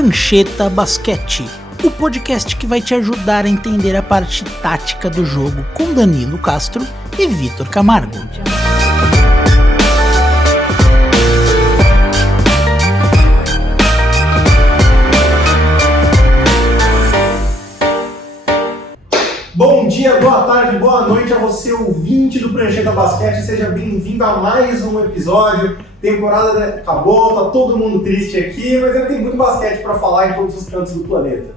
Prancheta Basquete, o podcast que vai te ajudar a entender a parte tática do jogo com Danilo Castro e Vitor Camargo. Bom dia, boa tarde, boa noite a você, ouvinte do Prancheta Basquete. Seja bem-vindo a mais um episódio. Temporada acabou, tá todo mundo triste aqui, mas ainda tem muito basquete para falar em todos os cantos do planeta.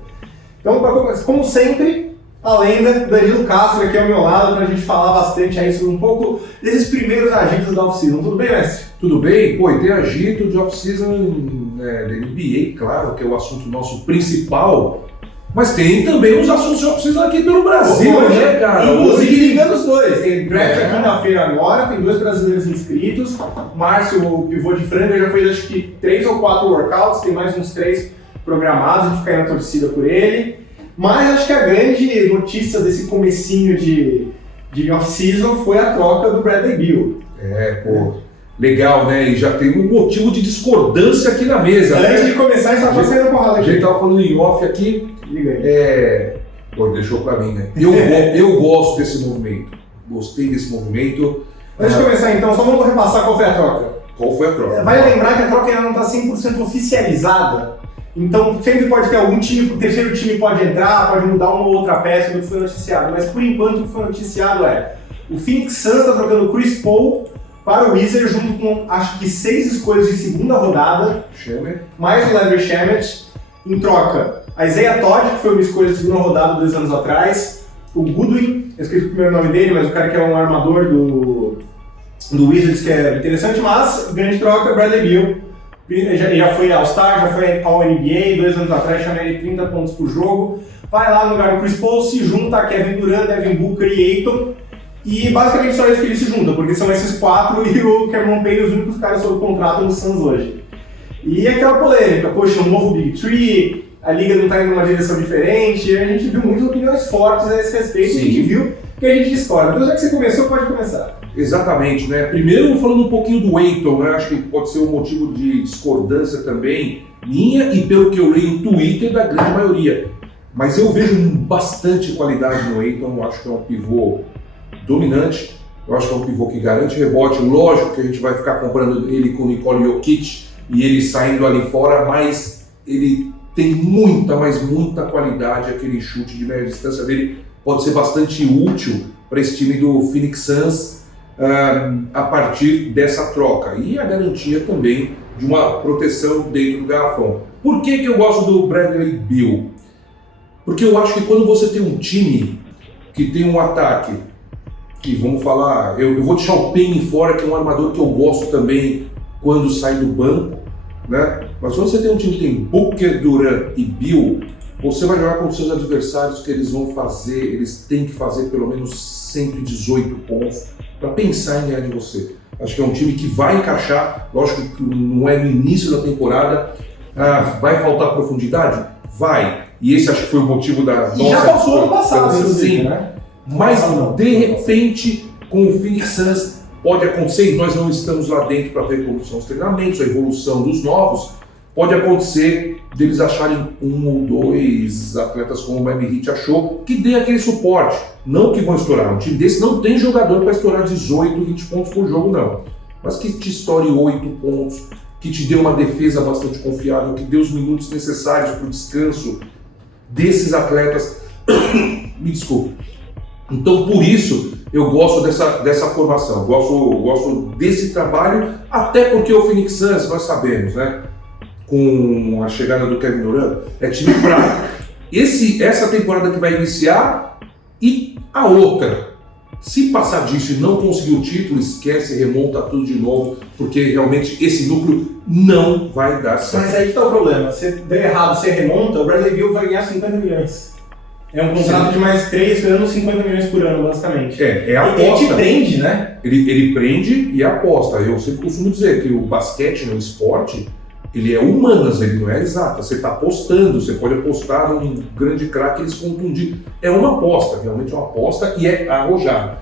Então, como sempre, a lenda Danilo Castro aqui ao meu lado para a gente falar bastante aí sobre um pouco desses primeiros agitos da off-season. Tudo bem, mestre? Tudo bem? Pô, e tem agito de off-season da NBA, claro, que é o assunto nosso principal. Mas tem também os assuntos de off-season aqui pelo Brasil, né, cara? Inclusive ligando os dois. Tem draft aqui quinta-feira agora, tem 2 brasileiros inscritos. Márcio, o pivô de franga, já fez acho que 3 ou 4 workouts, tem mais uns 3 programados, a gente fica aí na torcida por ele. Mas acho que a grande notícia desse comecinho de off-season foi a troca do Bradley Beal. Legal, né? E já tem um motivo de discordância aqui na mesa. Antes de começar, só pra sair na porrada aqui. A gente tava falando em off aqui. Liga aí. Pô, deixou pra mim, né? Eu gosto desse movimento. Gostei desse movimento. Antes de começar então, só vamos repassar qual foi a troca. Qual foi a troca? Vai lembrar que a troca ainda não está 100% oficializada. Então sempre pode ter algum time, o terceiro time pode entrar, pode mudar uma ou outra peça do que foi noticiado. Mas por enquanto o que foi noticiado é: o Phoenix Suns está trocando o Chris Paul para o Wizards junto com acho que 6 escolhas de segunda rodada, mais o Landry Shamet. Em troca, a Isaiah Todd, que foi uma escolha de segunda rodada 2 anos atrás, o Goodwin, eu esqueci o primeiro nome dele, mas o cara que é um armador do Wizards, que é interessante, mas grande troca, Bradley Beal, já foi All-Star, já foi All-NBA, 2 anos atrás, chamei ele 30 pontos por jogo, vai lá no lugar do Chris Paul, se junta a Kevin Durant, Devin Booker e Ayton, e basicamente só isso que eles se juntam, porque são esses 4 e o Cameron Payne os únicos caras sob contrato no Suns hoje. E aquela polêmica, poxa, um novo Big Three, a liga não está indo numa direção diferente, a gente viu muitas opiniões fortes a esse respeito. Sim. E a gente viu que a gente discorda. Então já que você começou, pode começar. Exatamente, né? Primeiro falando um pouquinho do Ayton, né? Acho que pode ser um motivo de discordância também, minha e pelo que eu leio no Twitter da grande maioria. Mas eu vejo bastante qualidade no Ayton, eu acho que é um pivô dominante, eu acho que é um pivô que garante rebote. Lógico que a gente vai ficar comparando ele com o Nikola Jokic, e ele saindo ali fora, mas ele tem muita qualidade, aquele chute de média distância dele pode ser bastante útil para esse time do Phoenix Suns a partir dessa troca. E a garantia também de uma proteção dentro do garrafão. Por que eu gosto do Bradley Beal? Porque eu acho que quando você tem um time que tem um ataque, que vamos falar, eu vou deixar o Payne fora, que é um armador que eu gosto também quando sai do banco, né? Mas quando você tem um time que tem Booker, Durant e Beal, você vai jogar com os seus adversários que eles vão fazer, eles têm que fazer pelo menos 118 pontos para pensar em ganhar de você. Acho que é um time que vai encaixar, lógico que não é no início da temporada, vai faltar profundidade? Vai. E esse acho que foi o motivo da nossa... E já faltou ano passado, sim, né? Mas de repente, com o Phoenix Suns, pode acontecer, e nós não estamos lá dentro para ver como são os treinamentos, a evolução dos novos, pode acontecer deles acharem 1 ou 2 atletas como o Miami Heat achou, que dê aquele suporte, não que vão estourar. Um time desse não tem jogador para estourar 18, 20 pontos por jogo, não. Mas que te estoure 8 pontos, que te dê uma defesa bastante confiável, que dê os minutos necessários para o descanso desses atletas. Me desculpe. Então, por isso, eu gosto dessa formação, gosto desse trabalho, até porque o Phoenix Suns, nós sabemos, né, com a chegada do Kevin Durant, é time pra essa temporada que vai iniciar e a outra. Se passar disso e não conseguir o título, esquece, remonta tudo de novo, porque realmente esse núcleo não vai dar certo. Mas aí que está o problema, se der errado, você remonta, o Bradley Beal vai ganhar 50 milhões. É um contrato de mais 3 anos, 50 milhões por ano, basicamente. É a aposta. Ele te prende, né? Ele prende e aposta. Eu sempre costumo dizer que o basquete, o esporte, ele é humanas, ele não é exato. Você está apostando, você pode apostar num grande craque e eles contundir. É uma aposta, realmente é uma aposta e é arrojado.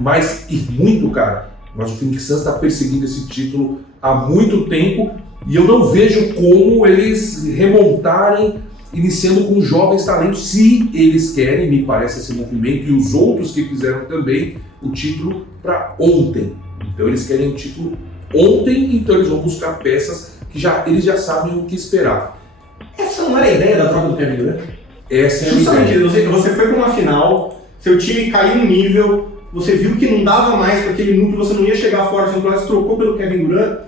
Mas, e muito, cara, Mas o Phoenix Suns está perseguindo esse título há muito tempo e eu não vejo como eles remontarem iniciando com jovens talentos, se eles querem, me parece, esse movimento, e os outros que fizeram também o título para ontem. Então eles querem o título ontem, então eles vão buscar peças que eles já sabem o que esperar. Essa não era a ideia da troca do Kevin Durant? Essa é a Justamente, ideia. você foi para uma final, seu time caiu um nível, você viu que não dava mais para aquele núcleo, você não ia chegar forte no playoffs, trocou pelo Kevin Durant.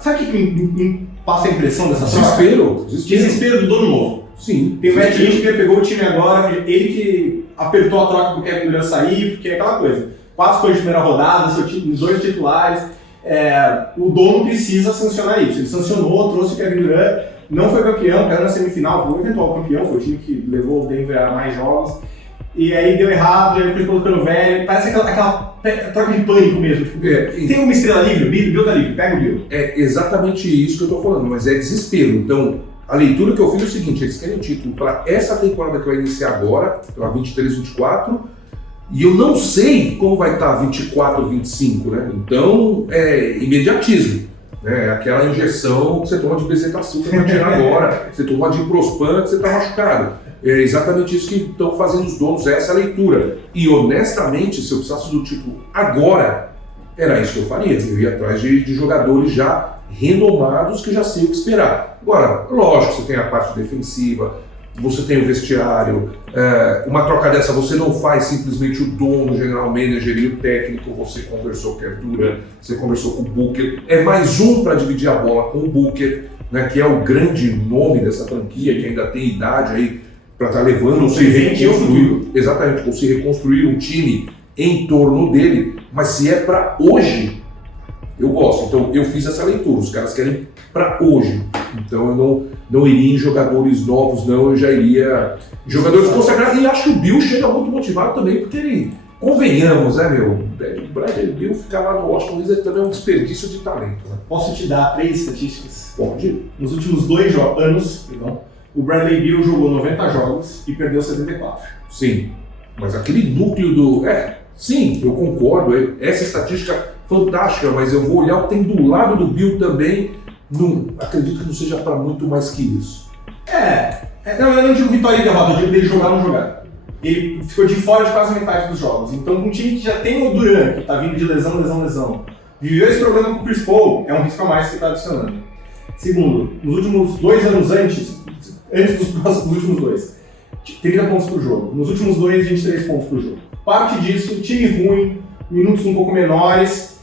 Sabe o que me passa a impressão dessa troca? Desespero do dono novo. Sim. Tem o Matt Inchker, pegou o time agora, ele que apertou a troca pro Kevin Durant sair, porque é aquela coisa. 4 escolhas de primeira rodada, seu time, 2 titulares. O dono precisa sancionar isso. Ele sancionou, trouxe o Kevin Durant, não foi campeão, caiu na semifinal, foi um eventual campeão, foi o time que levou o Denver a mais jogos. E aí deu errado, aí ficou pelo velho, parece aquela troca de pânico mesmo. Tipo, tem uma estrela livre, o Bill tá livre, pega o Bill. É exatamente isso que eu tô falando, mas é desespero. Então, a leitura que eu fiz é o seguinte: eles querem o título para essa temporada que vai iniciar agora, pela 23-24, e eu não sei como vai estar 24-25, né? Então, é imediatismo. É aquela injeção que você toma de bezetacil que vai tirar agora, você toma de Prospan que você está machucado. É exatamente isso que estão fazendo os donos, essa leitura. E honestamente, se eu precisasse do título agora, era isso que eu faria. Eu ia atrás de jogadores já renomados que já sei o que esperar. Agora, lógico, você tem a parte defensiva, você tem o vestiário, uma troca dessa você não faz simplesmente o dono, o general manager e o técnico, você conversou com o Kevin Durant, você conversou com o Booker, é mais um para dividir a bola com o Booker, né, que é o grande nome dessa franquia, que ainda tem idade aí para estar levando, ou se reconstruir, exatamente, ou se reconstruir um time em torno dele, mas se é para hoje, eu gosto. Então eu fiz essa leitura, os caras querem para hoje, então eu não iria em jogadores novos, não, eu já iria em jogadores consagrados, e acho que o Bill chega muito motivado também, porque ele, convenhamos, né, meu, o Bradley Bill ficar lá no Washington Wizards também é um desperdício de talento, né? Posso te dar 3 estatísticas? Pode. Nos últimos 2 anos, o Bradley Beal jogou 90 jogos e perdeu 74. Sim, mas aquele núcleo do... sim, eu concordo, essa estatística fantástica, mas eu vou olhar o que tem do lado do Bill também, acredito que não seja para muito mais que isso. Eu não digo vitória e derrota, eu digo dele jogar ou não jogar. Ele ficou de fora de quase metade dos jogos, então um time que já tem o Durant, que está vindo de lesão, viveu esse problema com o Chris Paul, é um risco a mais que você está adicionando. Segundo, nos últimos 2 anos antes dos últimos 2, 30 pontos por jogo. Nos últimos 2, 23 pontos por jogo. Parte disso, time ruim, minutos um pouco menores.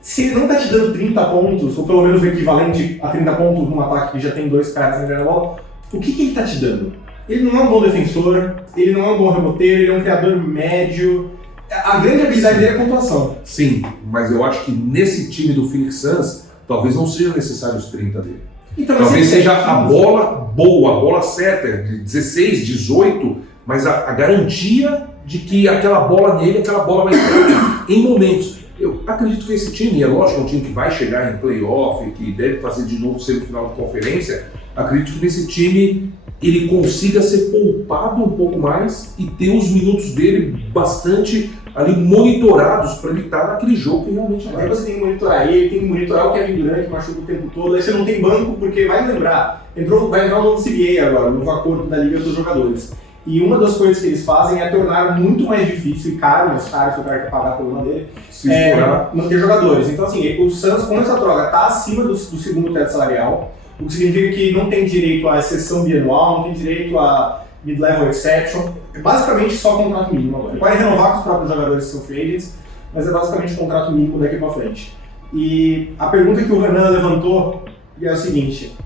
Se ele não está te dando 30 pontos, ou pelo menos o equivalente a 30 pontos num ataque que já tem 2 caras na bola, o que ele está te dando? Ele não é um bom defensor, ele não é um bom reboteiro, ele é um criador médio. A grande habilidade dele é a pontuação. Sim, mas eu acho que nesse time do Phoenix Suns, talvez não sejam necessários os 30 dele. Então, talvez seja a bola boa, a bola certa, de 16, 18, mas a garantia de que aquela bola nele, aquela bola vai entrar em momentos. Eu acredito que esse time, é lógico, é um time que vai chegar em playoff, que deve fazer de novo semifinal de conferência, acredito que nesse time ele consiga ser poupado um pouco mais e ter os minutos dele bastante ali monitorados para ele estar naquele jogo que realmente vai. Aí você tem que monitorar ele, tem que monitorar o Kevin Durant, que machuca o tempo todo, aí você não tem banco, porque vai lembrar, vai entrar um novo CBA agora, um novo acordo da Liga dos Jogadores. E uma das coisas que eles fazem é tornar muito mais difícil e caro, se o cara quer pagar pelo nome dele, manter jogadores. Então assim, o Suns com essa troca está acima do segundo teto salarial, o que significa que não tem direito à exceção bianual, não tem direito a mid-level exception, é basicamente só contrato mínimo agora. Pode renovar com os próprios jogadores que são free agents, mas é basicamente contrato mínimo daqui para frente. E a pergunta que o Renan levantou é o seguinte: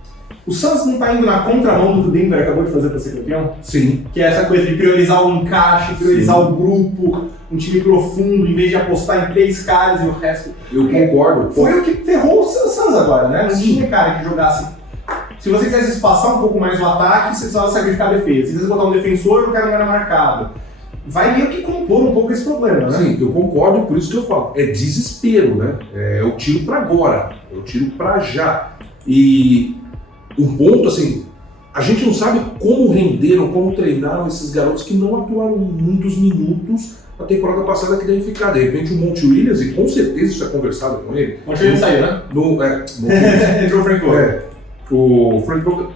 o Suns não está indo na contramão do que o Denver acabou de fazer para ser campeão? Sim. Que é essa coisa de priorizar o encaixe, priorizar o grupo, um time profundo, em vez de apostar em 3 caras e o resto. Eu concordo. Foi o que ferrou o Suns agora, né? Não tinha cara que jogasse. Se você quisesse espaçar um pouco mais o ataque, você precisava sacrificar a defesa. Se você botar um defensor, o cara não era marcado. Vai meio que compor um pouco esse problema, né? Sim, eu concordo, por isso que eu falo. É desespero, né? É o tiro para agora, é o tiro para já. E um ponto, assim, a gente não sabe como renderam, como treinaram esses garotos que não atuaram muitos minutos na temporada passada que devem ficar. De repente o Monty Williams, e com certeza isso é conversado com ele. Monty Williams saiu, né? Entrou o Frank Vogel. O Frank Vogel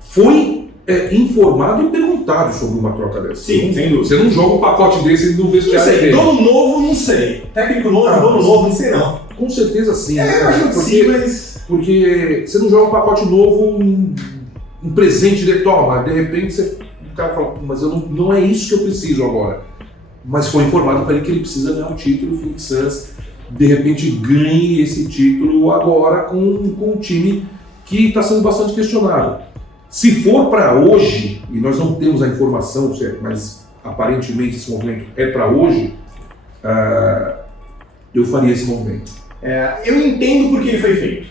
foi informado e perguntado sobre uma troca dessa. Sim, sem dúvida. Você não joga um pacote desse no vestiário dele. Dono novo, não sei. Técnico novo, dono novo, não sei não. Com certeza sim. Acho que sim, mas... Porque você não joga um pacote novo, um presente de toma. De repente o cara fala, mas não é isso que eu preciso agora. Mas foi informado para ele que ele precisa ganhar um título, o Phoenix Suns de repente ganhe esse título agora com um time que está sendo bastante questionado. Se for para hoje, e nós não temos a informação, certo, mas aparentemente esse movimento é para hoje, eu faria esse movimento. Eu entendo porque ele foi feito,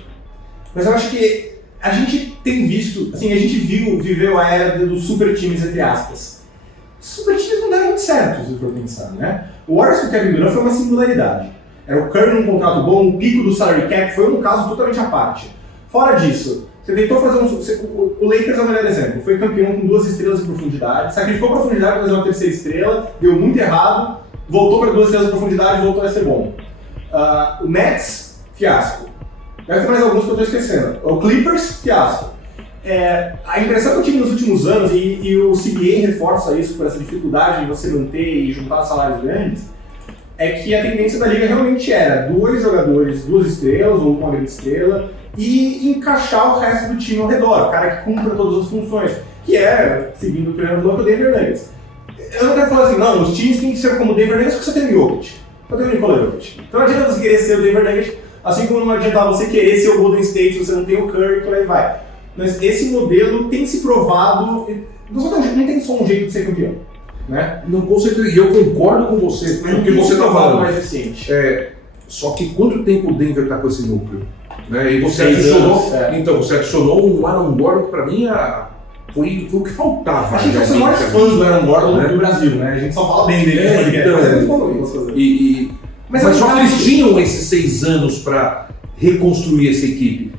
mas eu acho que a gente tem visto, assim, a gente viveu a era dos super times, entre aspas. Super times não deram muito certo, se for pensar, né? O Warriors com o Kevin Durant foi uma singularidade. Era o Curry num contrato bom, o pico do salary cap foi um caso totalmente à parte. Fora disso, você tentou fazer o Lakers é o melhor exemplo. Foi campeão com 2 estrelas de profundidade, sacrificou a profundidade para fazer uma 3ª estrela, deu muito errado, voltou para 2 estrelas de profundidade e voltou a ser bom. O Nets, fiasco. Deve ter mais alguns que eu estou esquecendo. O Clippers, fiasco. A impressão que eu tive nos últimos anos, e o CBA reforça isso por essa dificuldade de você manter e juntar salários grandes, é que a tendência da liga realmente era 2 jogadores, 2 estrelas ou uma grande estrela, e encaixar o resto do time ao redor, o cara que cumpra todas as funções, que seguindo o treinador do Denver Nuggets. Eu não quero falar assim, não, os times têm que ser como o Denver Nuggets porque você tem o Jokic, você tem o Nikola Jokic. Então não adianta você querer ser o Denver Nuggets, assim como não adianta você querer ser o Golden State se você não tem o Curry, por aí vai. Mas esse modelo tem se provado, não tem só um jeito de ser campeão, né? Não, com certeza, e eu concordo com você, porque você está falando. Mais eficiente. Só que quanto tempo o Denver está com esse núcleo? Né? E você 6 adicionou, anos, então, você adicionou um Aaron Gordon que para mim foi o que faltava. A gente é mais fãs do Aaron Gordon do Brasil, né? A gente só fala bem dele. Então, mas é muito bom mas só que eles tinham esses 6 anos para reconstruir essa equipe.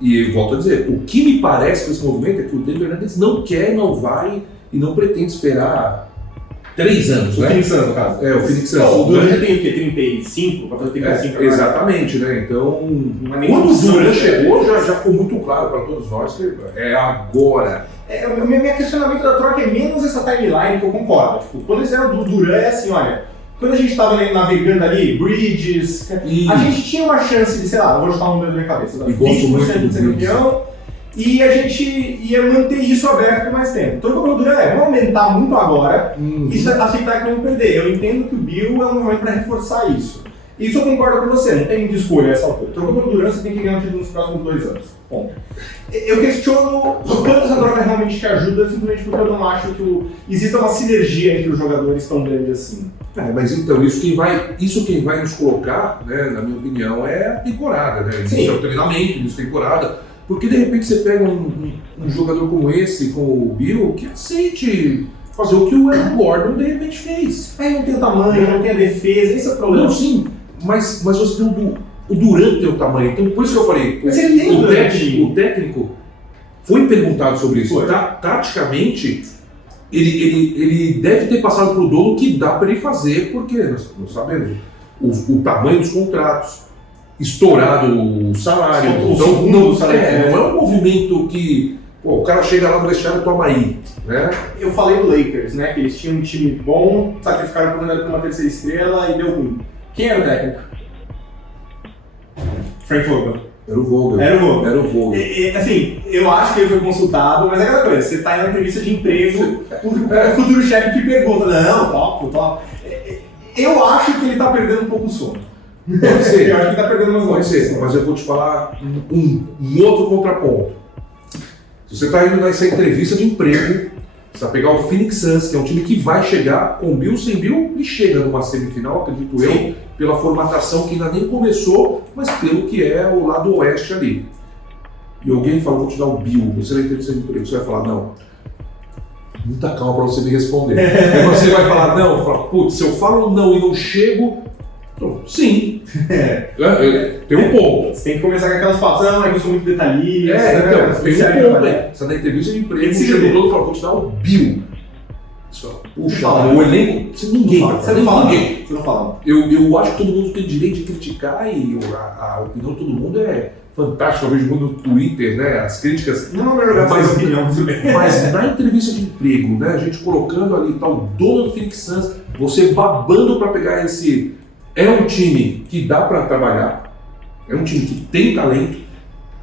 E eu volto a dizer, o que me parece com esse movimento é que o Denver Nuggets não quer, não vai e não pretende esperar 3 anos, né? O Phoenix Suns, no caso. O Phoenix Suns. O Durant já tem o quê? 35? Para fazer 35 exatamente, né? Então, quando o Durant chegou, já ficou muito claro para todos nós que é agora. O meu questionamento da troca é menos essa timeline que eu concordo. Tipo, quando eles eram do Durant, é assim, olha, quando a gente estava navegando ali, Bridges, a gente tinha uma chance de, sei lá, eu vou chutar um número na minha cabeça, 20% de ser campeão, e a gente ia manter isso aberto por mais tempo. Então, o Durant vamos aumentar muito agora e aceitar que não vamos perder. Eu entendo que o Bill é um momento para reforçar isso. Isso eu concordo com você, não tem muita escolha essa altura. Trocou pelo Durant, você tem que ganhar um título nos próximos 2 anos. Bom, eu questiono o quanto essa troca realmente te ajuda, simplesmente porque eu não acho que exista uma sinergia entre os jogadores tão grande assim. Mas então, isso quem vai nos colocar, né, na minha opinião, é a temporada, né? Isso é o treinamento, isso é temporada. Porque de repente você pega um jogador como esse, como o Bill, que aceite fazer o que o Aaron Gordon de repente fez. Não tem o tamanho, não tem a defesa, esse é o problema. Não, sim, mas você tem o Durant tem o tamanho, então por isso que eu falei, o técnico foi perguntado sobre isso. Taticamente, ele deve ter passado para o dono que dá para ele fazer, porque nós sabemos o tamanho dos contratos, estourado o salário, então não é um movimento que o cara chega lá no vestiário e toma aí, né? Eu falei do Lakers, né, que eles tinham um time bom, sacrificaram a oportunidade por uma 3ª estrela e deu ruim. Quem era o técnico? Frank Vogel. Era o Vogel. Assim, eu acho que ele foi consultado, mas é aquela coisa, você está em uma entrevista de emprego, o futuro chefe te pergunta, não, top. Eu acho que ele está perdendo um pouco o sono. Pode ser. Eu acho que ele está perdendo umas Pode ser, mas eu vou te falar um outro contraponto. Se você está indo nessa entrevista de emprego, você vai pegar o Phoenix Suns, que é um time que vai chegar com Bill, sem Bill, e chega numa semifinal, acredito eu, pela formatação que ainda nem começou, mas pelo que é o lado oeste ali. E alguém fala, vou te dar o Bill, você na entrevista de emprego, você vai falar, não. Muita calma para você me responder. Aí você vai falar, não, putz, se eu falo não e não chego, Sim. Tem um ponto. Você tem que começar com aquelas palavras, não, é que eu sou muito detalhista. Então, tem um ponto aí. Você na entrevista de emprego, você chegou todo e falou, vou te dar o bill. Puxa, o elenco, ninguém. Você não fala ninguém. Você não fala. Eu acho que todo mundo tem direito de criticar e a opinião de todo mundo é fantástica. Eu vejo muito no Twitter, né? As críticas. Não é melhor lugar pra opinião, tudo bem. Mas na entrevista de emprego, né? A gente colocando ali, tá o dono do Phoenix Suns, você babando pra pegar esse. É um time que dá pra trabalhar, é um time que tem talento,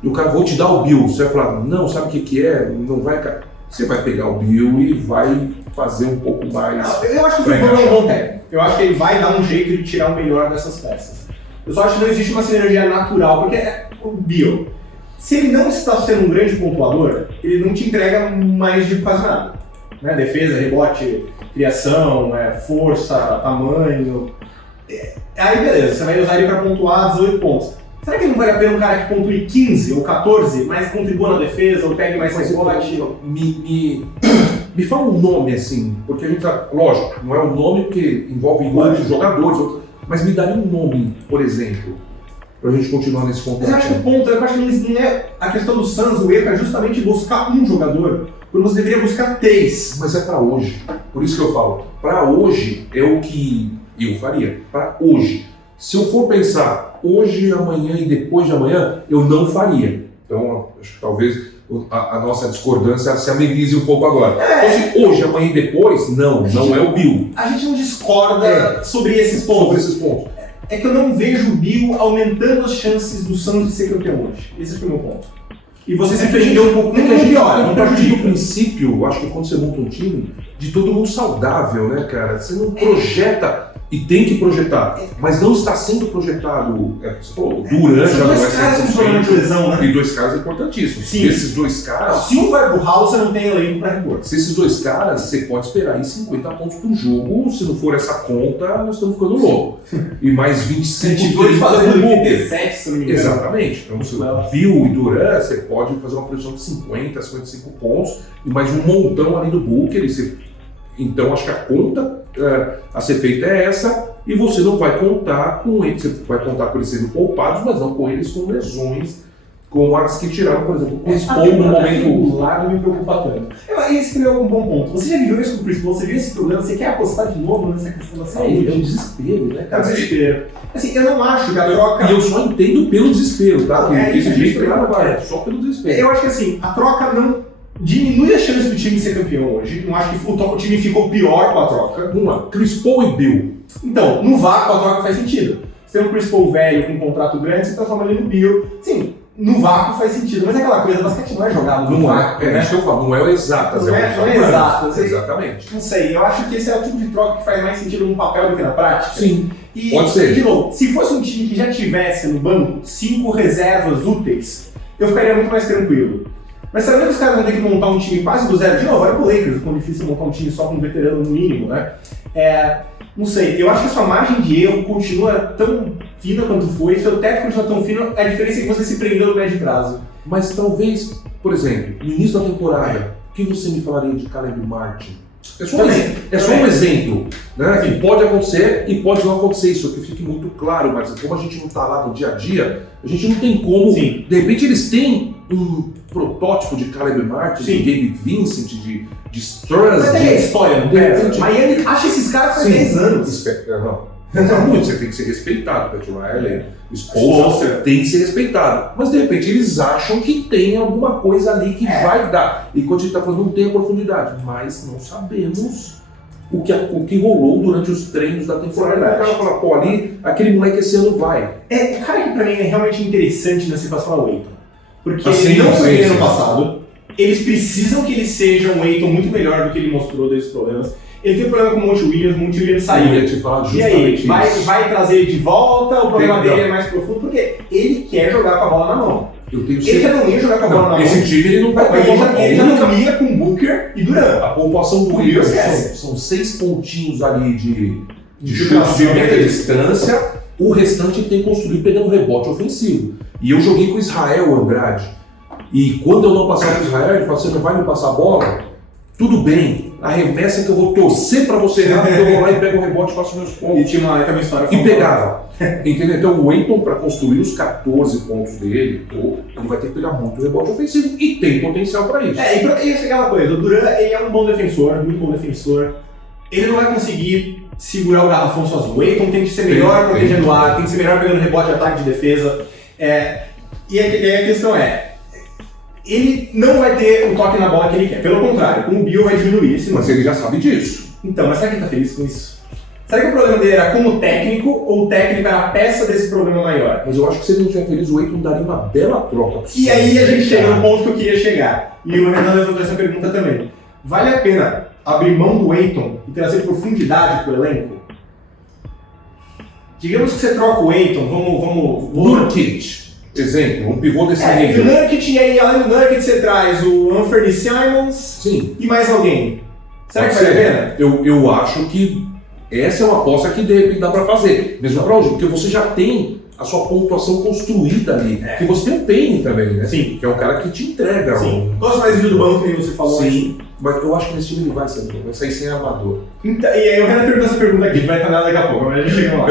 e o cara, vou te dar o bill. Você vai falar, não, sabe o que é? Não vai. Você vai pegar o bill e vai fazer um pouco mais. Eu acho que o Filipão é um bom técnico. Eu acho que ele vai dar um jeito de tirar o melhor dessas peças. Eu só acho que não existe uma sinergia natural, porque é o Bill. Se ele não está sendo um grande pontuador, ele não te entrega mais de quase nada. Né? Defesa, rebote, criação, força, tamanho. Aí beleza, você vai usar ele para pontuar 18 pontos. Será que não vale a pena um cara que pontue 15 ou 14, mas contribua na defesa ou pegue mais rebote? Me fala um nome assim, porque a gente tá, lógico, não é um nome porque envolve outros jogadores, mas me daria um nome, por exemplo, pra gente continuar nesse ponto. Mas eu acho que o ponto, eu acho que não é a questão do Suns, o erro é justamente buscar um jogador, quando você deveria buscar 3. Mas é pra hoje, por isso que eu falo, pra hoje é o que eu faria, pra hoje. Se eu for pensar hoje, amanhã e depois de amanhã, eu não faria. Então, acho que talvez a nossa discordância se amenize um pouco agora. Então, se hoje, amanhã e depois, não é o Bill. A gente não discorda sobre esses pontos. É que eu não vejo o Bill aumentando as chances do Suns de ser campeão hoje. Esse foi o meu ponto. E você se prendeu um pouco. Não prejudica o princípio, acho que quando você monta um time, de todo mundo saudável, né, cara? Você não projeta, e tem que projetar, mas não está sendo projetado. Você falou, Durant já não é 100%. Lesão, né? E 2 caras importantíssimos. Sim. Esses 2 caras. Se um vai pro ralo, você não tem elenco pra repor. Se esses 2 caras, você pode esperar aí 50 pontos por jogo. Se não for essa conta, nós estamos ficando loucos. E mais 25 por fazendo 37, se não me engano. Exatamente. Então, se Bill e Durant, você pode fazer uma projeção de 50, 55 pontos e mais um montão ali do Booker. Então, acho que a conta a ser feita é essa, e você não vai contar com eles, você vai contar com eles sendo poupados, mas não com eles com lesões, como as que tiraram, por exemplo, o Chris Paul no momento. O lado me preocupa tanto. Esse é um bom ponto. Você já viveu isso com o Chris Paul, você viu esse problema, você quer apostar de novo nessa questão da saúde? É um desespero, né, cara? É um desespero. Assim, eu não acho que a troca. E eu só entendo pelo desespero, tá? Esse jeito só pelo desespero. Eu acho que assim, a troca não diminui a chance do time ser campeão hoje. Não acho que o time ficou pior com a troca. Vamos lá, Chris Paul e Bill. Então, no vácuo a troca faz sentido. Você tem um Chris Paul velho com um contrato grande, você transforma ele no Bill. Sim, no vácuo faz sentido, mas é aquela coisa, basquete não é jogado no vácuo. É isso que eu falo, não é o exatas. Não é exatas. Exatamente. Não sei, eu acho que esse é o tipo de troca que faz mais sentido no papel do que na prática. Sim, e, pode ser. De novo, se fosse um time que já tivesse no banco 5 reservas úteis, eu ficaria muito mais tranquilo. Mas sabendo que os caras vão ter que montar um time quase do zero, de novo, olha pro Lakers, quão difícil montar um time só com um veterano no mínimo, né? Não sei, eu acho que a sua margem de erro continua tão fina quanto foi, seu teto continua tão fino, a diferença é que você se prendeu no médio prazo. Mas talvez, por exemplo, no início da temporada, o que você me falaria de Caleb Martin? É só um exemplo, né? Que pode acontecer e pode não acontecer, isso que fique muito claro, mas como a gente não está lá no dia a dia, a gente não tem como. Sim. De repente eles têm um protótipo de Caleb Martin, de Gabe Vincent, de Struz. Mas tem a história, não tem? Miami acha esses caras faz 10 anos. Não, muito, você tem que ser respeitado, Pat Riley, Spoelstra tem que ser respeitado. Mas de repente eles acham que tem alguma coisa ali que vai dar. E quando a gente está falando, não tem a profundidade, mas não sabemos o que rolou durante os treinos da temporada. O cara fala, pô, ali, aquele moleque esse ano vai. O cara que pra mim é realmente interessante nessa situação é o Ayton. Porque Assim, ele não foi bem ano passado. Eles precisam que ele seja um Ayton muito melhor do que ele mostrou desses problemas. Ele tem problema com o Monte Williams saiu. Eu ia te falar e aí, justamente vai trazer ele de volta, o problema dele é mais profundo, porque ele quer jogar com a bola na mão. Ele já não ia jogar com a bola na mão. Esse time ele não vai pegar. Ele já não ia com Booker e Durant. A pontuação do Williams são 6 pontinhos ali de chute de média distância, o restante ele tem que construir pegando rebote ofensivo. E eu joguei com o Israel Andrade. E quando eu não passava com o Israel, ele falou: você não vai me passar a bola? tudo bem, arremessa que eu vou torcer pra você errar, porque eu vou lá e pego o rebote e faço meus pontos. E tinha uma história. E pegava. Entendeu? Então o Ayton, para construir os 14 pontos dele, ele vai ter que pegar muito rebote ofensivo e tem potencial para isso. E aquela coisa, o Durant ele é um bom defensor, muito bom defensor. Ele não vai conseguir segurar o garrafão sozinho. O Ayton tem que ser melhor protegendo o ar, tem que ser melhor pegando rebote de ataque de defesa. E a questão ele não vai ter o toque na bola que ele quer. Pelo contrário, com o Bill vai diminuir esse número. Mas ele já sabe disso. Então, mas será que ele tá feliz com isso? Será que o problema dele era como técnico ou o técnico era a peça desse problema maior? Mas eu acho que se ele não estiver feliz, o Ayton daria uma bela troca. E aí a gente chega no ponto que eu queria chegar. E o Renan levantou essa pergunta também. Vale a pena abrir mão do Ayton e trazer profundidade pro elenco? Digamos que você troca o Ayton, vamos... Nurkic, exemplo, um pivô desse nível. O Nurkic, e aí além do Nurkic você traz o Anthony Simons. Sim. E mais alguém. Será que vale a pena? Eu acho que essa é uma aposta que de repente dá para fazer, mesmo para hoje, porque você já tem a sua pontuação construída ali. Que você tem o Payne também, né? Sim. Que é um cara que te entrega. Sim. Gosto mais do banco, que você falou. Sim. Mas eu acho que nesse time ele vai sair sem armador. Então, e aí eu quero perguntar essa pergunta aqui, vai estar nada daqui a pouco, mas a gente chega lá.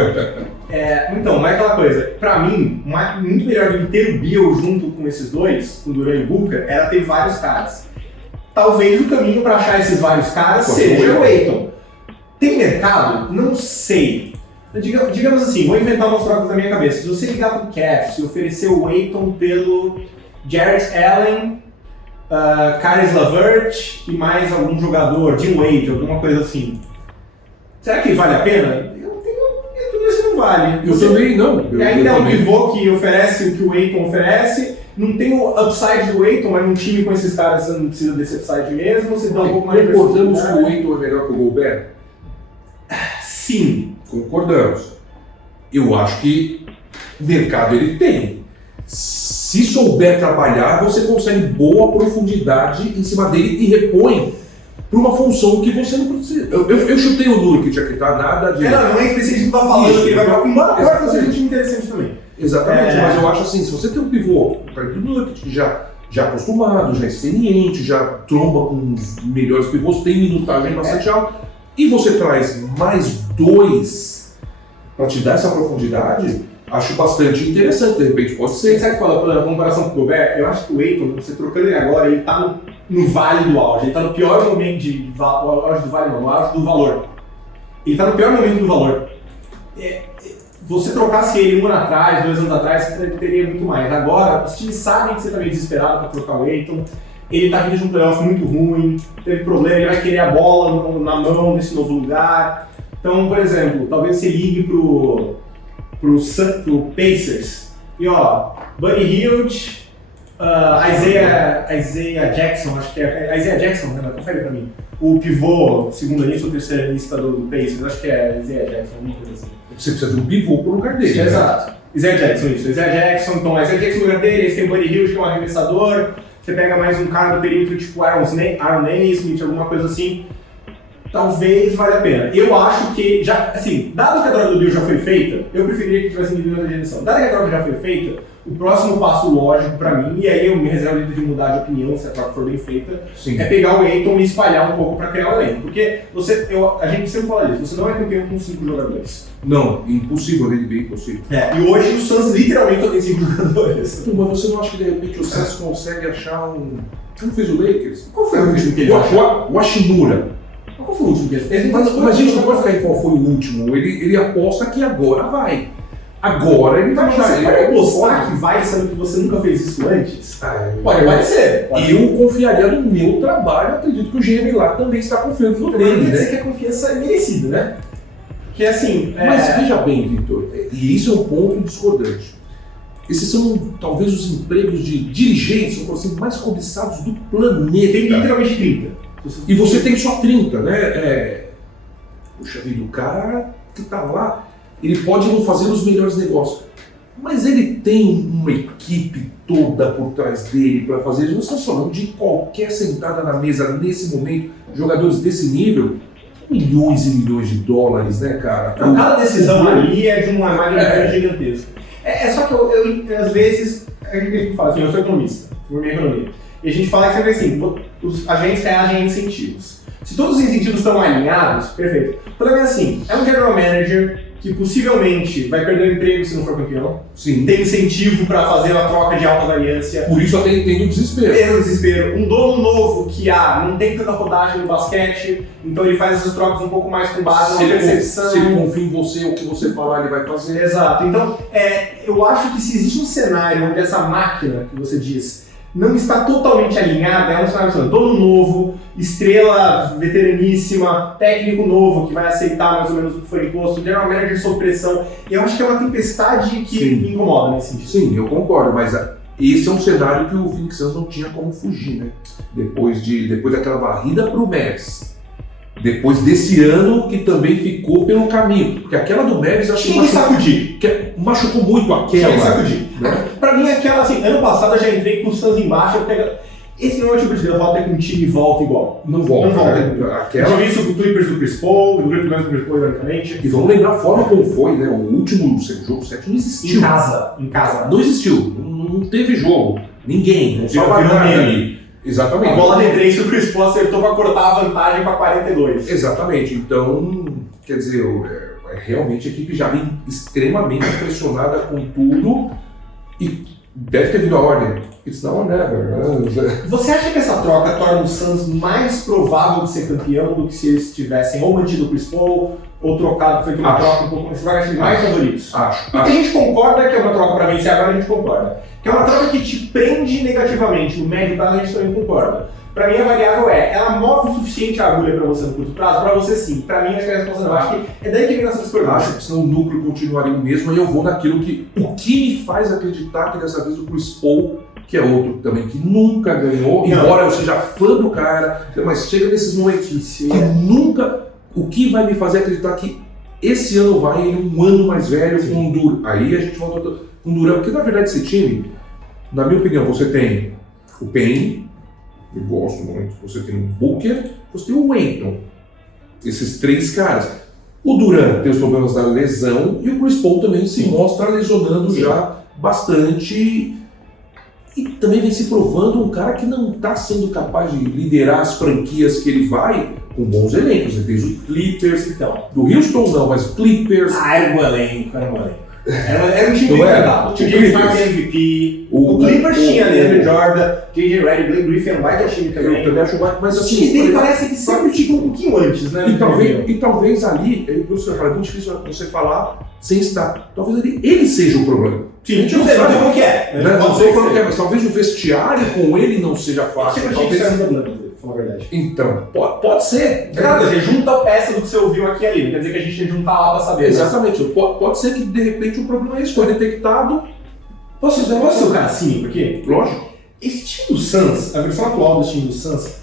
Então, mas é aquela coisa, pra mim, muito melhor do que ter o Beal junto com esses dois, com o Durant e o Booker, era ter vários caras. Talvez o caminho pra achar esses vários caras seja o Ayton. Tem mercado? Não sei. Digamos assim, vou inventar umas trocas na minha cabeça. Se você ligar pro Cavs e oferecer o Ayton pelo Jarrett Allen, Caris LeVert e mais algum jogador, Jim Wade, alguma coisa assim. Será que vale a pena? Eu tenho dúvida se não vale. Eu também não. Ainda é um pivô que oferece o que o Ayton oferece. Não tem o upside do Ayton, mas num time com esses caras você não precisa desse upside mesmo. Você dá um pouco mais de concordamos que o Ayton é melhor que o Gobert? Sim. Concordamos. Eu acho que mercado ele tem. Se souber trabalhar, você consegue boa profundidade em cima dele e repõe para uma função que você não precisa. Eu chutei o Nurkic aqui, tá? Nada de... Não é específico que tá falando que ele vai para uma pode ser um time interessante também. Exatamente, mas eu acho assim, se você tem um pivô, o Nurkic que já acostumado, já experiente, já tromba com os melhores pivôs, tem minutagem bastante alta, e você traz mais dois para te dar essa profundidade, acho bastante interessante, de repente pode ser. Sabe que fala, a comparação com o Gobert, eu acho que o Ayton, você trocando ele agora, ele tá no vale do auge, ele tá no pior momento o auge do vale não, o auge do valor. Ele tá no pior momento do valor. Você trocasse ele 1 ano atrás, 2 anos atrás, você teria muito mais. Agora, os times sabem que você tá meio desesperado para trocar o Ayton, ele tá vindo de um playoff muito ruim, teve problema, ele vai querer a bola na mão nesse novo lugar. Então, por exemplo, talvez você ligue pro Pacers e Buddy Hield, Isaiah Jackson, acho que é Isaiah Jackson, né? Confere pra mim. O pivô, segunda lista ou terceira lista do Pacers, acho que é Isaiah Jackson, alguma coisa assim. Você precisa de um pivô pro lugar dele. Exato. Isaiah Jackson, isso. Isaiah Jackson, então Isaiah Jackson no lugar dele, eles têm o Buddy Hield, que é um arremessador, você pega mais um cara do perímetro tipo Aaron Naismith, alguma coisa assim. Talvez valha a pena. Eu acho que, já, assim, dado que a troca do Bill já foi feita, eu preferiria que tivesse ido na direção. Dado que a troca já foi feita, o próximo passo lógico pra mim, e aí eu me reservo de mudar de opinião se a troca for bem feita, é pegar o Ayton e espalhar um pouco pra criar o elenco. Porque a gente sempre fala disso, você não é campeão com 5 jogadores. Não, impossível, bem impossível. E hoje o Suns literalmente só tem 5 jogadores. Mas você não acha que de repente o Suns consegue achar um... Como fez o Lakers? Qual foi o último que ele achou? O Hashimura. Qual foi o último que ele Mas a gente não pode ficar em qual foi o último. Ele aposta que agora vai. Agora ele vai achar. Você pode apostar que vai, sendo que você nunca fez isso antes? Pode ser. Eu confiaria no meu trabalho, acredito que o GM lá também está confiando no dele, né? Dizer que a confiança é merecida, né? Porque assim... Mas veja bem, Victor, e isso é um ponto discordante. Esses são talvez os empregos de dirigentes, vamos falar assim, mais cobiçados do planeta. Tem literalmente 30. E você tem só 30, né? Puxa vida, o cara que tá lá, ele pode não fazer os melhores negócios, mas ele tem uma equipe toda por trás dele para fazer isso. Nós estamos falando de qualquer sentada na mesa nesse momento, jogadores desse nível, milhões e milhões de dólares, né, cara? Cada decisão ali é de uma magnitude gigantesca. Só que eu às vezes, A gente fala assim, eu sou economista, formei economia. E a gente fala que sempre assim, os agentes reagem a incentivos. Se todos os incentivos estão alinhados, perfeito. O problema é assim, é um general manager que possivelmente vai perder o emprego se não for campeão. Sim. Tem incentivo para fazer a troca de alta variância. Por isso até entendo o desespero. Tem o desespero. Um dono novo que não tem tanta rodagem no basquete, então ele faz essas trocas um pouco mais com base na percepção. Se ele confia em você, o que você falar, ele vai fazer. Exato. Então, eu acho que se existe um cenário onde essa máquina que você diz não está totalmente alinhada, é um cenário assim, dono novo, estrela veteraníssima, técnico novo que vai aceitar mais ou menos o que foi imposto, general manager sob pressão. Eu acho que é uma tempestade que me incomoda nesse sentido. Sim, eu concordo, mas esse é um cenário que o Phoenix Suns não tinha como fugir, né? Depois daquela varrida pro Mavs. Depois desse ano que também ficou pelo caminho. Porque aquela do Mavs acho que machucou muito aquela. Tinha que sacudir. Né? Pra mim, aquela assim, ano passado eu já entrei com o Suns embaixo, esse não é o tipo de derrota que um time volta igual. Não volta. Né? Aquela... Eu vi isso com o Clippers do Chris Paul, do Clippers do Chris Paul, ironicamente. E vamos lembrar a forma como foi, né? O último jogo 7 não existiu. Em casa. Não existiu. Não teve jogo. Ninguém. Não só nada ali. Exatamente. A bola de 3 que o Chris Paul acertou para cortar a vantagem para 42. Exatamente. Então, quer dizer, realmente a equipe já vem extremamente pressionada com tudo e deve ter vindo a ordem. It's now or never. Você acha que essa troca torna o Suns mais provável de ser campeão do que se eles tivessem ou mantido o Chris Paul ou trocado, feito uma troca um pouco mais favoritos? Acho. Porque a gente concorda que é uma troca para vencer, agora a gente concorda. Que é uma troca que te prende negativamente, no médio prazo a gente também concorda. Pra mim a variável ela move o suficiente a agulha pra você no curto prazo? Pra você sim. Pra mim acho que é a resposta não. Acho que é daí que vem essas coisas. Acho que senão o núcleo continuaria o mesmo e eu vou naquilo o que me faz acreditar que dessa vez o Chris Paul, que é outro também que nunca ganhou, embora eu seja fã do cara, mas chega nesses momentos que nunca... O que vai me fazer acreditar que esse ano vai ele um ano mais velho com o Durant. Aí a gente volta com o Durant, porque na verdade esse time, na minha opinião, você tem o Payne, eu gosto muito, você tem o Booker, você tem o Ayton. Esses três caras. O Durant tem os problemas da lesão e o Chris Paul também se mostra lesionando já bastante. E também vem se provando um cara que não está sendo capaz de liderar as franquias que ele vai com bons elencos. Ele fez o Clippers, então. Do Houston não, mas o Clippers. Era um elenco. Era um time bem tratado. Tinha o James Harden MVP, o Clippers tinha Leandro Jordan, J.J. Redick, Blake Griffin, um baita time também. Eu também acho mas os times dele parece que sempre ficam um pouquinho antes, né? E talvez ali, por isso que eu falo, é muito difícil você falar sem estar. Talvez ele seja o problema. Sim, a gente não sabe como que é. Não sei como que é, mas talvez o vestiário com ele não seja fácil. Talvez seja um problema. A verdade. Então, pode ser. Você junta peças do que você ouviu aqui e ali, não quer dizer que a gente tem que juntar lá pra saber. Exatamente, né? Pode ser que de repente o problema é esse, foi detectado. Posso ser um cara cínico aqui? Lógico. Esse time do Suns, a versão atual do time do Suns,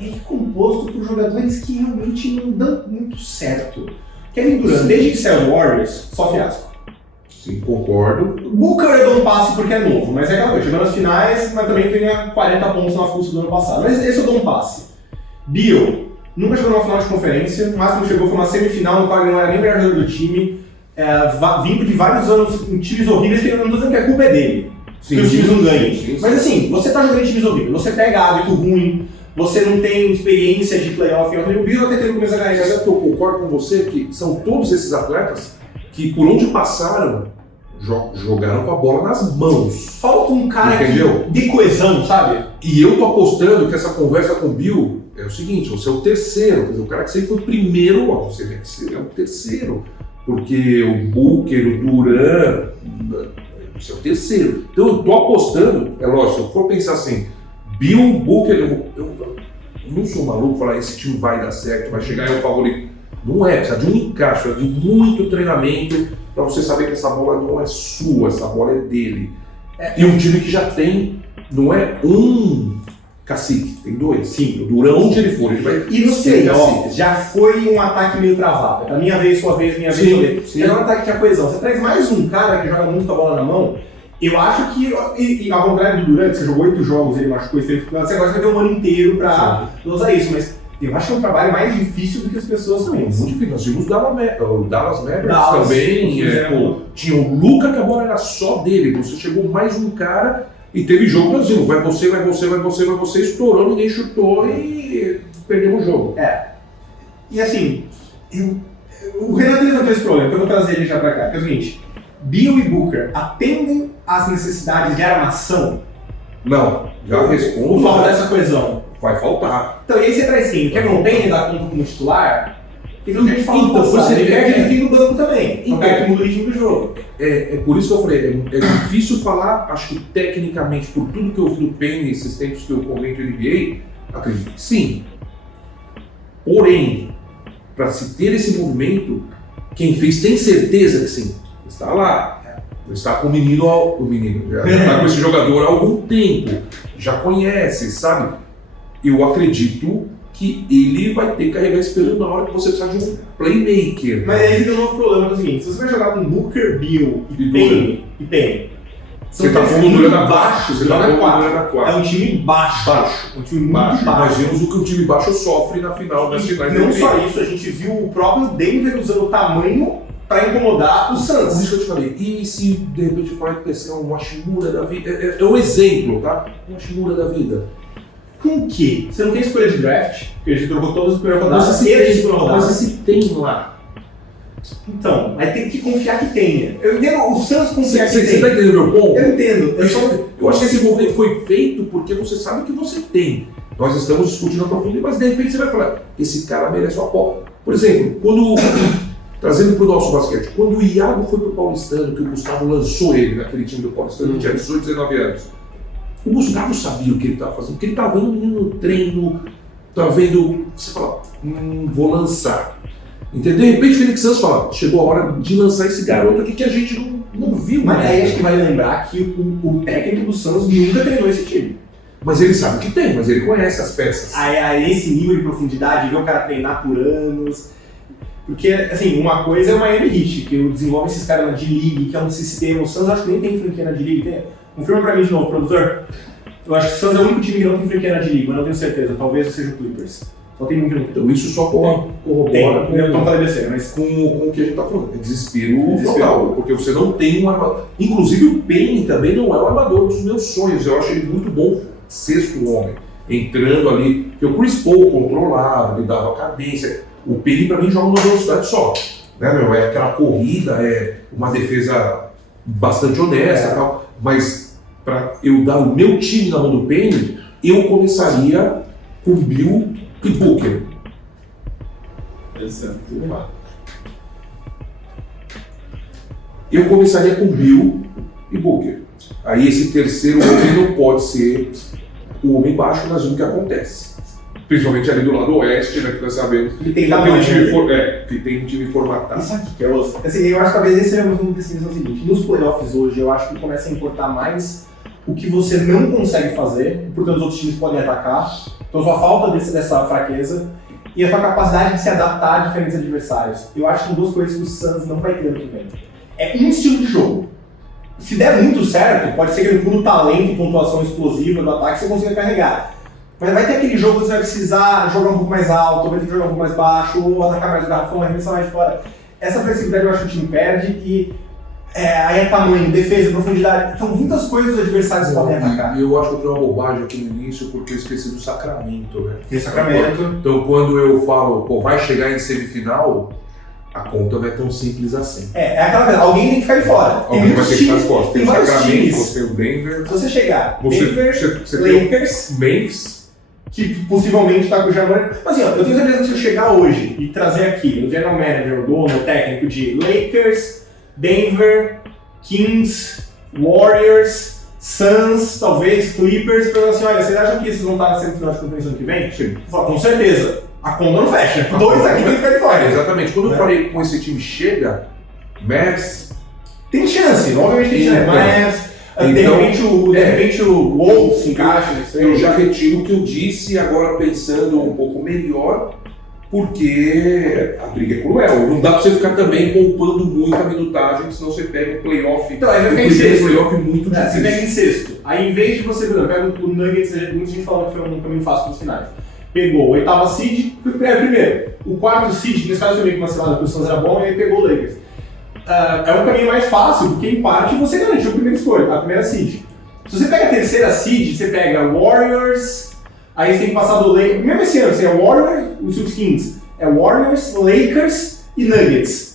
é composto por jogadores que realmente não dão muito certo. Kevin Durant, desde que saiu do Warriors, só fiasco. Sim, concordo. Booker eu dou um passe porque é novo, mas é aquela coisa, chegou nas finais, mas também tem 40 pontos na fuça do ano passado. Mas esse eu dou um passe. Beal, nunca chegou numa final de conferência, o máximo que chegou foi uma semifinal no qual ele não era nem melhor jogador do time, vindo de vários anos em times horríveis, que eu não estou dizendo que a culpa é dele, que os times não ganham. Sim. Mas assim, você tá jogando em times horríveis, você pega hábito ruim, você não tem experiência de playoff, o Beal até teve começo a ganhar. Mas eu concordo com você que são todos esses atletas que por onde passaram, jogaram com a bola nas mãos. Falta um cara de coesão, sabe? E eu tô apostando que essa conversa com o Bill é o seguinte, você é o terceiro, quer dizer, o cara que sempre foi o primeiro, você tem que ser o terceiro. Porque o Booker, o Durant, você é o terceiro. Então eu tô apostando, é lógico, se eu for pensar assim, Bill, Booker, eu não sou maluco falar esse time vai dar certo, vai chegar e o favorito. Não é, precisa de um encaixe, precisa de muito treinamento para você saber que essa bola não é sua, essa bola é dele. E um time que já tem, não é um cacique, tem dois. Sim, o Durant, onde ele for, ele vai. E no playoffs já foi um ataque meio travado. A minha vez, sua vez, minha vez, sua vez. Era um ataque que tinha coesão. Você traz mais um cara que joga muito com a bola na mão. Eu acho que, e ao contrário do Durant, que você jogou 8 jogos, ele machucou, você agora vai ter um ano inteiro pra usar isso, mas Eu acho que é um trabalho mais difícil do que as pessoas pensam. Muito difícil. Nós vimos o Dallas Mavericks Dallas, também. Tinha o Luka, que a bola era só dele. Você chegou mais um cara e teve jogo Brasil. Vai você, estourou, ninguém chutou e perdemos o jogo. E assim, o Renato levantou esse problema, que eu vou trazer ele já pra cá, que é o seguinte: Beal e Booker atendem às necessidades de armação? Não, já respondo. Falta essa coesão. Vai faltar. Então, e aí você traz quem? Kevin Payne dá conta como titular? Então, a gente fala Então, você ele perde ele no banco também. Então, Então, que muda o ritmo do jogo. É por isso que eu falei, é difícil falar, acho que tecnicamente, por tudo que eu vi do Payne esses tempos que eu comento NBA, acredito que sim. Porém, para se ter esse movimento, quem fez tem certeza que sim. Está lá. Está com o menino já está com esse jogador há algum tempo, já conhece, sabe? Eu acredito que ele vai ter que carregar esse peso na hora que você precisar de um playmaker. Mas aí fica um novo problema, que é o seguinte: se você vai jogar com Booker, Beal e Payne, você está pondo o Durant abaixo, você está pondo o Durant na 4. É um time baixo. Um time muito baixo. Nós vimos o que o time baixo sofre na final das finais. Não só isso, a gente viu o próprio Denver usando o tamanho para incomodar o Suns. Por isso que eu te falei, e se de repente vai acontecer um Hashimura da vida? É um exemplo, tá? Um Hashimura da vida. Com o quê? Você não tem escolha de draft, porque a gente trocou todas as primeiras rodadas e a segunda rodada. Mas esse tem lá. Então, aí tem que confiar que tenha. Eu entendo o Suns confiar que Você tem. tá entendendo meu ponto? Eu entendo. Eu acho que esse movimento foi feito porque você sabe que você tem. Nós estamos discutindo a profundidade, mas de repente você vai falar, esse cara merece uma aposta. Por exemplo, trazendo para o nosso basquete, quando o Iago foi para o Paulistano, que o Gustavo lançou ele naquele time do Paulistano, que tinha 18, 19 anos, o Gustavo sabia o que ele estava fazendo, porque ele estava vendo o menino no treino, estava vendo, você fala, vou lançar. Entendeu? De repente o Phoenix Suns fala, chegou a hora de lançar esse garoto aqui que a gente não viu. Mas aí acho que vale lembrar que o técnico do Suns nunca treinou esse time. Mas ele sabe que tem, mas ele conhece as peças. Aí esse nível de profundidade, ver o cara treinar por anos. Porque, assim, uma coisa é o Miami Heat, que desenvolve esses caras na D-League, que é um sistema. O Suns acho que nem tem franquia na D-League. Confirma pra mim de novo, produtor. Eu acho que o Suns é o único time que não tem franquia na D-League, mas não tenho certeza. Talvez seja o Clippers. Só tem um que não tem. Então isso só corrobora mas com o que a gente está falando. É desespero total, porque você não tem um armador. Inclusive o Payne também não é o armador dos meus sonhos. Eu acho ele muito bom, sexto homem, entrando ali. Porque o Chris Paul controlava, ele dava cadência. O Payne para mim joga uma velocidade só. Né, meu? É aquela corrida, é uma defesa bastante honesta, tal. Mas para eu dar o meu time na mão do Payne, eu começaria com Beal e Booker. Eu começaria com Beal e Booker. Aí esse terceiro homem não pode ser o homem baixo, mas o que acontece. Principalmente ali do lado oeste, né, que nós sabemos que tem um time formatado. Isso aqui que é osso. Assim, eu acho que talvez esse seja uma definição seguinte. Nos playoffs hoje, eu acho que começa a importar mais o que você não consegue fazer, e portanto os outros times podem atacar. Então, a sua falta dessa fraqueza e a sua capacidade de se adaptar a diferentes adversários. Eu acho que são duas coisas que o Suns não vai ter ano que vem. É um estilo de jogo. Se der muito certo, pode ser que ele puro talento e pontuação explosiva do ataque você consiga carregar. Mas vai ter aquele jogo que você vai precisar jogar um pouco mais alto, vai ter que jogar um pouco mais baixo, ou atacar mais o garrafão, arremessar mais de fora. Essa flexibilidade eu acho que o time perde e aí é tamanho, defesa, profundidade. São muitas coisas que os adversários podem atacar. Eu acho que eu tenho uma bobagem aqui no início porque eu esqueci do Sacramento, né? Tem Sacramento. Então quando eu falo, vai chegar em semifinal, a conta não é tão simples assim. É aquela coisa, alguém tem que ficar de fora. Alguém vai ter que ficar de fora. Tem o Sacramento, você tem o Denver. Se você chegar, Denver, Lakers, Memphis, que possivelmente está com o Jamoran. Mas assim, eu tenho certeza que se eu chegar hoje e trazer aqui o general manager, o dono, o técnico de Lakers, Denver, Kings, Warriors, Suns, talvez Clippers, falando assim, olha, vocês acham que esses vão estar na semifinal de conferência ano que vem? Sim. Com certeza. A conta não fecha. Dois aqui tem que ficar de fora. Exatamente. Quando eu falei com esse time chega, Mavs... Tem chance, obviamente tem chance. Mas... De repente o Wolves se encaixa. Eu já retiro o que eu disse, agora pensando um pouco melhor, porque a briga é cruel. Não dá pra você ficar também poupando muito a minutagem, senão você pega um playoff. Então, aí vai ficar em sexto. Playoff muito difícil. Você pega em sexto. Aí, em vez de você, pega o Nuggets, muita gente falando que foi um caminho fácil para os finais. pegou o 8ª seed, primeiro, o 4º seed, nesse caso também com uma cilada que o Suns era bom, e aí pegou o Lakers. É um caminho mais fácil, porque em parte você garantiu a primeira escolha, a primeira seed. Se você pega a terceira seed, você pega Warriors, aí você tem que passar do Lakers, mesmo esse ano, você é Warriors, os Kings, é Warriors, Lakers e Nuggets.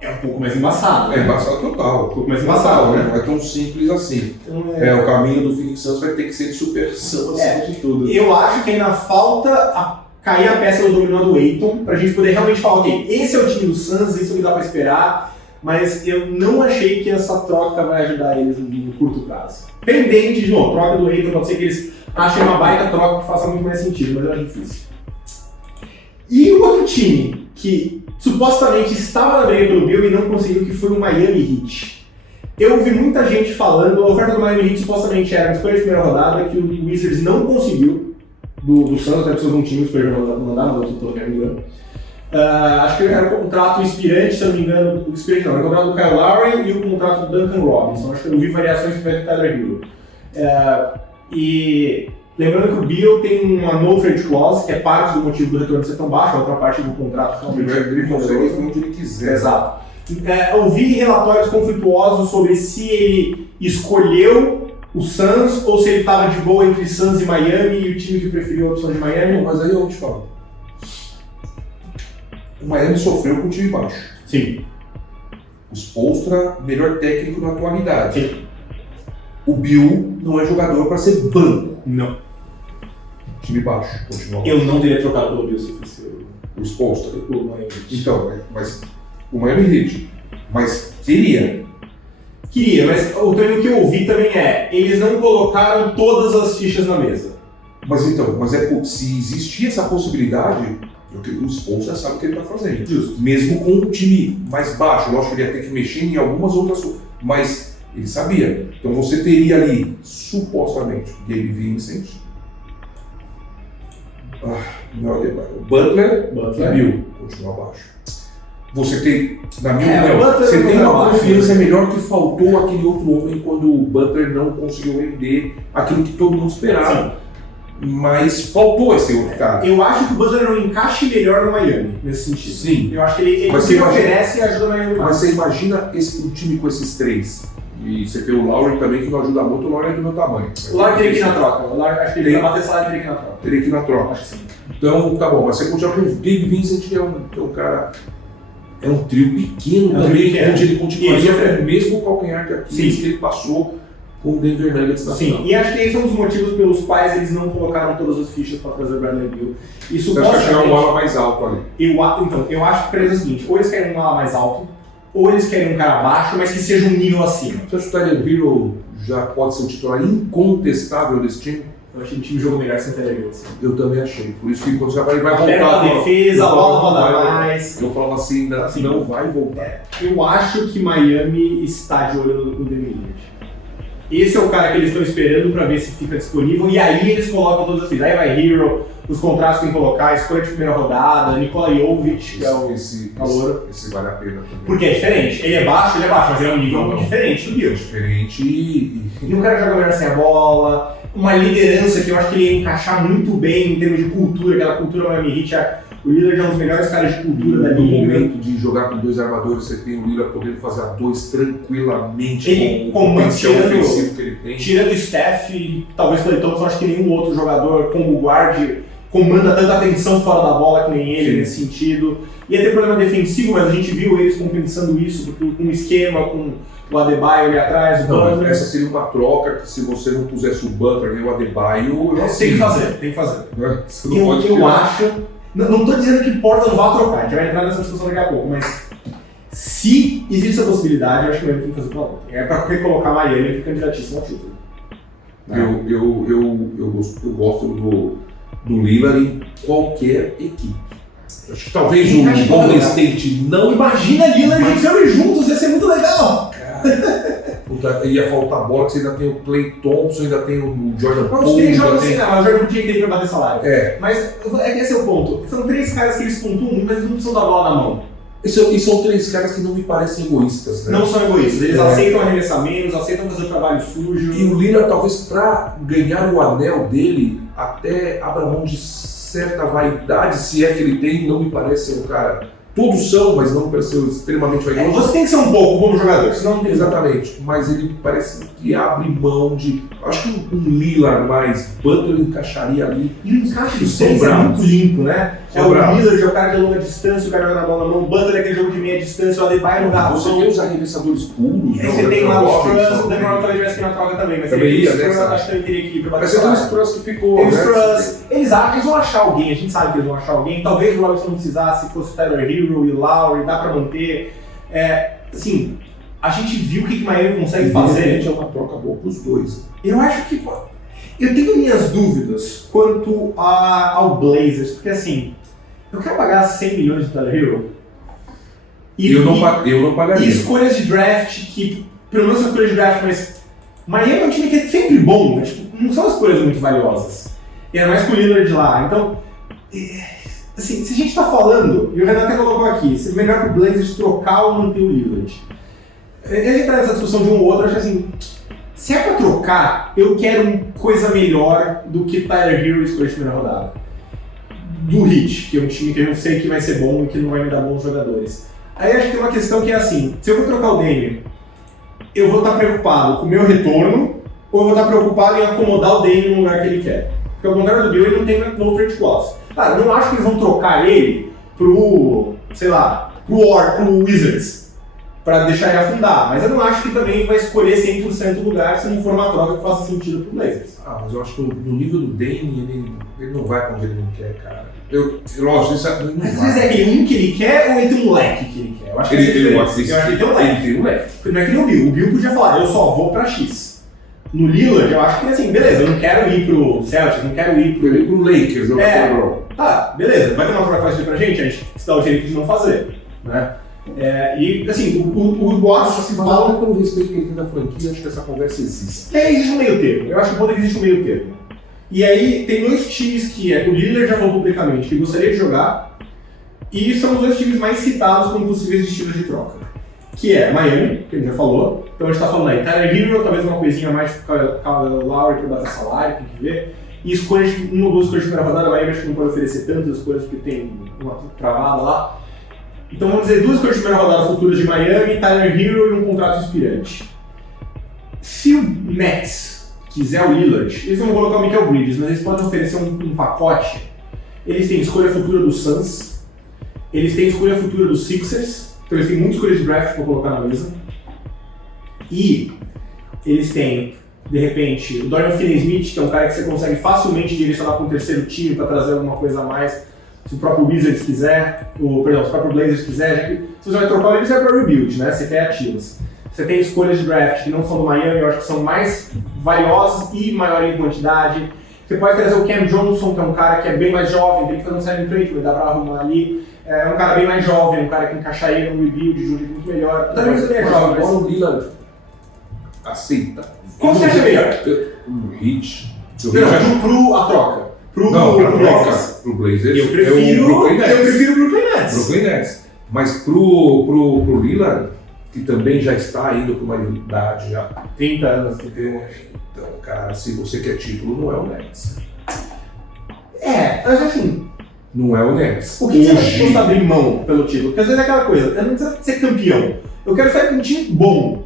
É um pouco mais embaçado. É embaçado total. Um pouco mais embaçado, né? Não é tão simples assim. Então, O caminho do Phoenix Suns vai ter que ser de superação acima de tudo. Eu acho que ainda falta cair a peça do dominó do Ayton, pra gente poder realmente falar, ok, esse é o time do Suns, isso que dá pra esperar, mas eu não achei que essa troca vai ajudar eles no curto prazo. Pendente de novo, troca do Ayton, pode ser que eles achem uma baita troca que faça muito mais sentido, mas eu acho difícil. E o outro time que supostamente estava na briga pelo Bill e não conseguiu, que foi o Miami Heat. Eu ouvi muita gente falando, a oferta do Miami Heat supostamente era uma escolha de primeira rodada, que o Wizards não conseguiu, do Suns, até precisou de um time, escolha de primeira rodada, não dava, não me engano. Acho que era o contrato inspirante, se eu não me engano, o inspirante não, era o contrato do Kyle Lowry e o contrato do Duncan Robinson. Acho que eu vi variações que vai ter Tyler Hero. E lembrando que o Bill tem uma no trade clause, que é parte do motivo do retorno ser tão baixo, a outra parte do contrato realmente Ele consegue fazer onde ele quiser. Exato. Ouvi relatórios conflituosos sobre se ele escolheu o Suns ou se ele estava de boa entre Suns e Miami e o time que preferiu a opção de Miami. Mas aí eu vou te falar. O Miami sofreu com o time baixo. Sim. O Spoelstra, melhor técnico na atualidade. Sim. O Bill não é jogador para ser banco. Não. Time baixo, continua. Eu não teria trocado pelo Bill se fosse O Spoelstra. o Miami. Então, mas o Miami Heat. Mas queria. Queria, mas o que eu ouvi também eles não colocaram todas as fichas na mesa. Mas então, se existia essa possibilidade, o Spoelstra sabe o que ele está fazendo. Justo. Mesmo com um time mais baixo, lógico que ele ia ter que mexer em algumas outras coisas, mas ele sabia. Então você teria ali, supostamente, Gabe Vincent, Butler e Bill, continua abaixo. Você tem, na minha opinião, você tem uma confiança melhor que faltou aquele outro homem quando o Butler não conseguiu render aquilo que todo mundo esperava. Sim. Mas faltou esse outro cara. Eu acho que o Butler não encaixe melhor no Miami, nesse sentido. Sim. Eu acho que ele se oferece e ajuda o Miami. Mas você imagina um time com esses três. E você tem o Lowry também, que não ajuda muito, o Lowry é do meu tamanho. O Lowry teria que ir na troca. O Lowry, acho que ele vai bater salário, teria que ir na troca. Teria que ir na troca. Acho que sim. Então, tá bom, mas você continua com o Gabe Vincent, que é um cara... É um trio pequeno também, onde ele continuaria com o mesmo calcanhar de Aquiles que ele passou com o Denver Nuggets na final. Sim, e acho que esse é um dos motivos pelos quais eles não colocaram todas as fichas para trazer o Bradley Beal. Você acha que chegar um ala mais alto ali? Eu acho que para eles é o seguinte, ou eles querem um ala mais alto, ou eles querem um cara baixo, mas que seja um nível acima. Você acha que o Tyler Hero já pode ser um titular incontestável desse time? Eu achei que o time jogou melhor sem Tyler Hero. Assim. Eu também achei. Por isso que quando você vai voltar... A defesa, a bola roda mais. Eu falo assim, não vai voltar. Eu acho que Miami está de olho no Damian Lillard. Esse é o cara que eles estão esperando para ver se fica disponível e aí eles colocam todas as fichas. Aí vai Hero, os contratos que tem que colocar, escolha de primeira rodada, Nikola Jovic, que é o calor. Esse vale a pena também. Porque é diferente. Ele é baixo, mas é um nível diferente do Bill. Diferente e um cara joga melhor sem a bola. Uma liderança que eu acho que ele ia encaixar muito bem em termos de cultura, aquela cultura Miami Heat. O Lillard é um dos melhores caras de cultura da liga. No momento de jogar com dois armadores, você tem o Lillard podendo fazer a dois tranquilamente com o potencial ofensivo que ele tem. Tirando o Steph e talvez Klay Thompson, acho que nenhum outro jogador como guard comanda tanta atenção fora da bola que nem ele nesse sentido. Ia ter problema defensivo, mas a gente viu eles compensando isso com um esquema, com o Adebayo ali atrás, o Butler. Essa seria uma troca que se você não pusesse o Butler e o Adebayo... Tem que fazer. Né? Eu acho... Não estou dizendo que Portland vá trocar, a gente vai entrar nessa discussão daqui a pouco, mas se existe essa possibilidade, eu acho que o Miami tem que fazer pra outra. É para recolocar Miami que é candidatíssimo ao título. Eu gosto do Lillard em qualquer equipe. Acho que talvez o Golden State não... Imagina Lillard e Curry juntos, ia ser muito legal! Ia faltar bola, que você ainda tem o Klay Thompson, ainda tem o Jordan Poole. Os três jogam assim, não, o Jordan Poole tinha que ter pra bater salário. Mas é que esse é o ponto. São três caras que eles pontuam muito, mas eles não precisam da bola na mão. E são três caras que não me parecem egoístas, né? Não são egoístas, eles aceitam arremessar menos, aceitam fazer trabalho sujo. E o Lillard, talvez, pra ganhar o anel dele, até abra mão de certa vaidade, se é que ele tem, não me parece ser um cara... Todos são, mas não parece ser extremamente vaidoso. Você tem que ser um pouco como jogador, senão não tem. Exatamente, mas ele parece que abre mão de... Acho que um Lillard mais Butler encaixaria ali. E o encaixe de três é muito limpo, né? É o Lillard, é o cara de longa distância, o cara joga na bola na mão, o Butler é aquele jogo de meia distância, o Adebayo no garrafão. Você tem os arremessadores puros. E aí você tem lá os Spurs, o Demar talvez tivesse que ir na troca também, mas também ia, né? Acho que eu teria que ir pra bater. Mas você tem os Spurs que ficou, tem os Spurs, eles acham que eles vão achar alguém, a gente sabe que eles vão achar alguém, talvez o Robinson não precisasse, se fosse o Tyler Hero e o Lowry, dá pra manter. Assim, a gente viu o que Miami consegue fazer. É uma troca boa pros dois. Eu acho que... Eu tenho minhas dúvidas quanto ao Blazers, porque assim, eu quero pagar 100 milhões de Tyler Hero. Eu não pagaria. E escolhas de draft que, pelo menos são escolhas de draft, mas Miami é um time que é sempre bom, né? Tipo, não são escolhas muito valiosas. E era mais com o Lillard lá. Então, assim, se a gente tá falando, e o Renato até colocou aqui, se é melhor pro Blazers trocar ou manter o Lillard. Ele entrar nessa discussão de um ou outro, eu acho assim, se é pra trocar, eu quero uma coisa melhor do que Tyler Hero e escolha de primeira rodada. Do Heat, que é um time que eu sei que vai ser bom e que não vai me dar bons jogadores. Aí acho que tem uma questão que é assim, se eu vou trocar o Damian, eu vou estar preocupado com o meu retorno ou eu vou estar preocupado em acomodar o Damian no lugar que ele quer. Porque ao contrário do Bill, ele não tem no trade clause. Claro, eu não acho que eles vão trocar ele pro, sei lá, pro Wizards, pra deixar ele afundar, mas eu não acho que também vai escolher 100% do lugar se não for uma troca que faça sentido pro Blazers. Mas eu acho que no nível do Damian, ele não vai pra onde ele não quer, cara. Lógico, isso não vai. Às vezes é aquele que ele quer ou ele tem um leque que ele quer? Eu acho que eu acho que ele tem um leque. Ele tem um leque. Porque não é que nem o Bill. O Bill podia falar, eu só vou pra X. No Lillard, eu acho que assim, beleza, eu não quero ir pro Celtics, não quero ir pro Lakers, eu quero. Tá, beleza, vai ter uma troca fácil pra gente, a gente se dá o direito de não fazer, né? E assim, o Watson se fala pelo respeito que ele tem da franquia, acho que essa conversa existe. Existe um meio termo, eu acho que pode existir um meio termo. E aí tem dois times que o Lillard já falou publicamente que gostaria de jogar, e são os dois times mais citados como possíveis destinos de troca. Que é Miami, que ele já falou, então a gente tá falando aí, Tyler Hero, talvez uma coisinha mais pro Lowry pra bater salário, tem que ver. E escolhas, uma ou duas escolhas de primeira rodada, Miami acho que não pode oferecer tantas escolhas porque tem uma travada lá. Então vamos dizer, duas escolhas de primeira rodada futuras de Miami, Tyler Hero e um contrato inspirante. Se o Nets quiser o Lillard, eles vão colocar o Michael Bridges, mas eles podem oferecer um pacote. Eles têm escolha futura do Suns, eles têm escolha futura dos Sixers, então eles têm muitas escolhas de draft para colocar na mesa. E eles têm, de repente, o Dorian Finney-Smith, que é um cara que você consegue facilmente direcionar para um terceiro time para trazer alguma coisa a mais. Se o próprio Wizards quiser, se o próprio Blazers quiser, já que se você vai trocar o Wizards é para rebuild, né? Você quer ativos. Você tem escolhas de draft que não são do Miami, eu acho que são mais valiosas e maior em quantidade. Você pode trazer o Cam Johnson, que é um cara que é bem mais jovem, tem que fazer um signing trade, mas dá para arrumar ali. É um cara bem mais jovem, um cara que encaixaria no rebuild de um jeito muito melhor. Também você é jovem, mas o Lillard aceita. Qual você acha melhor? O Heat. A troca. Pro Blazers. Eu prefiro o Brooklyn Nets. Brooklyn Nets. Mas pro Lillard, que também já está indo para uma idade já. 30 anos. Então, cara, se você quer título, não é o Nets. Mas assim... Não é o Nets. O que você está disposto a abrir mão pelo título? Porque às vezes é aquela coisa, eu não preciso ser campeão. Eu quero sair com um time bom.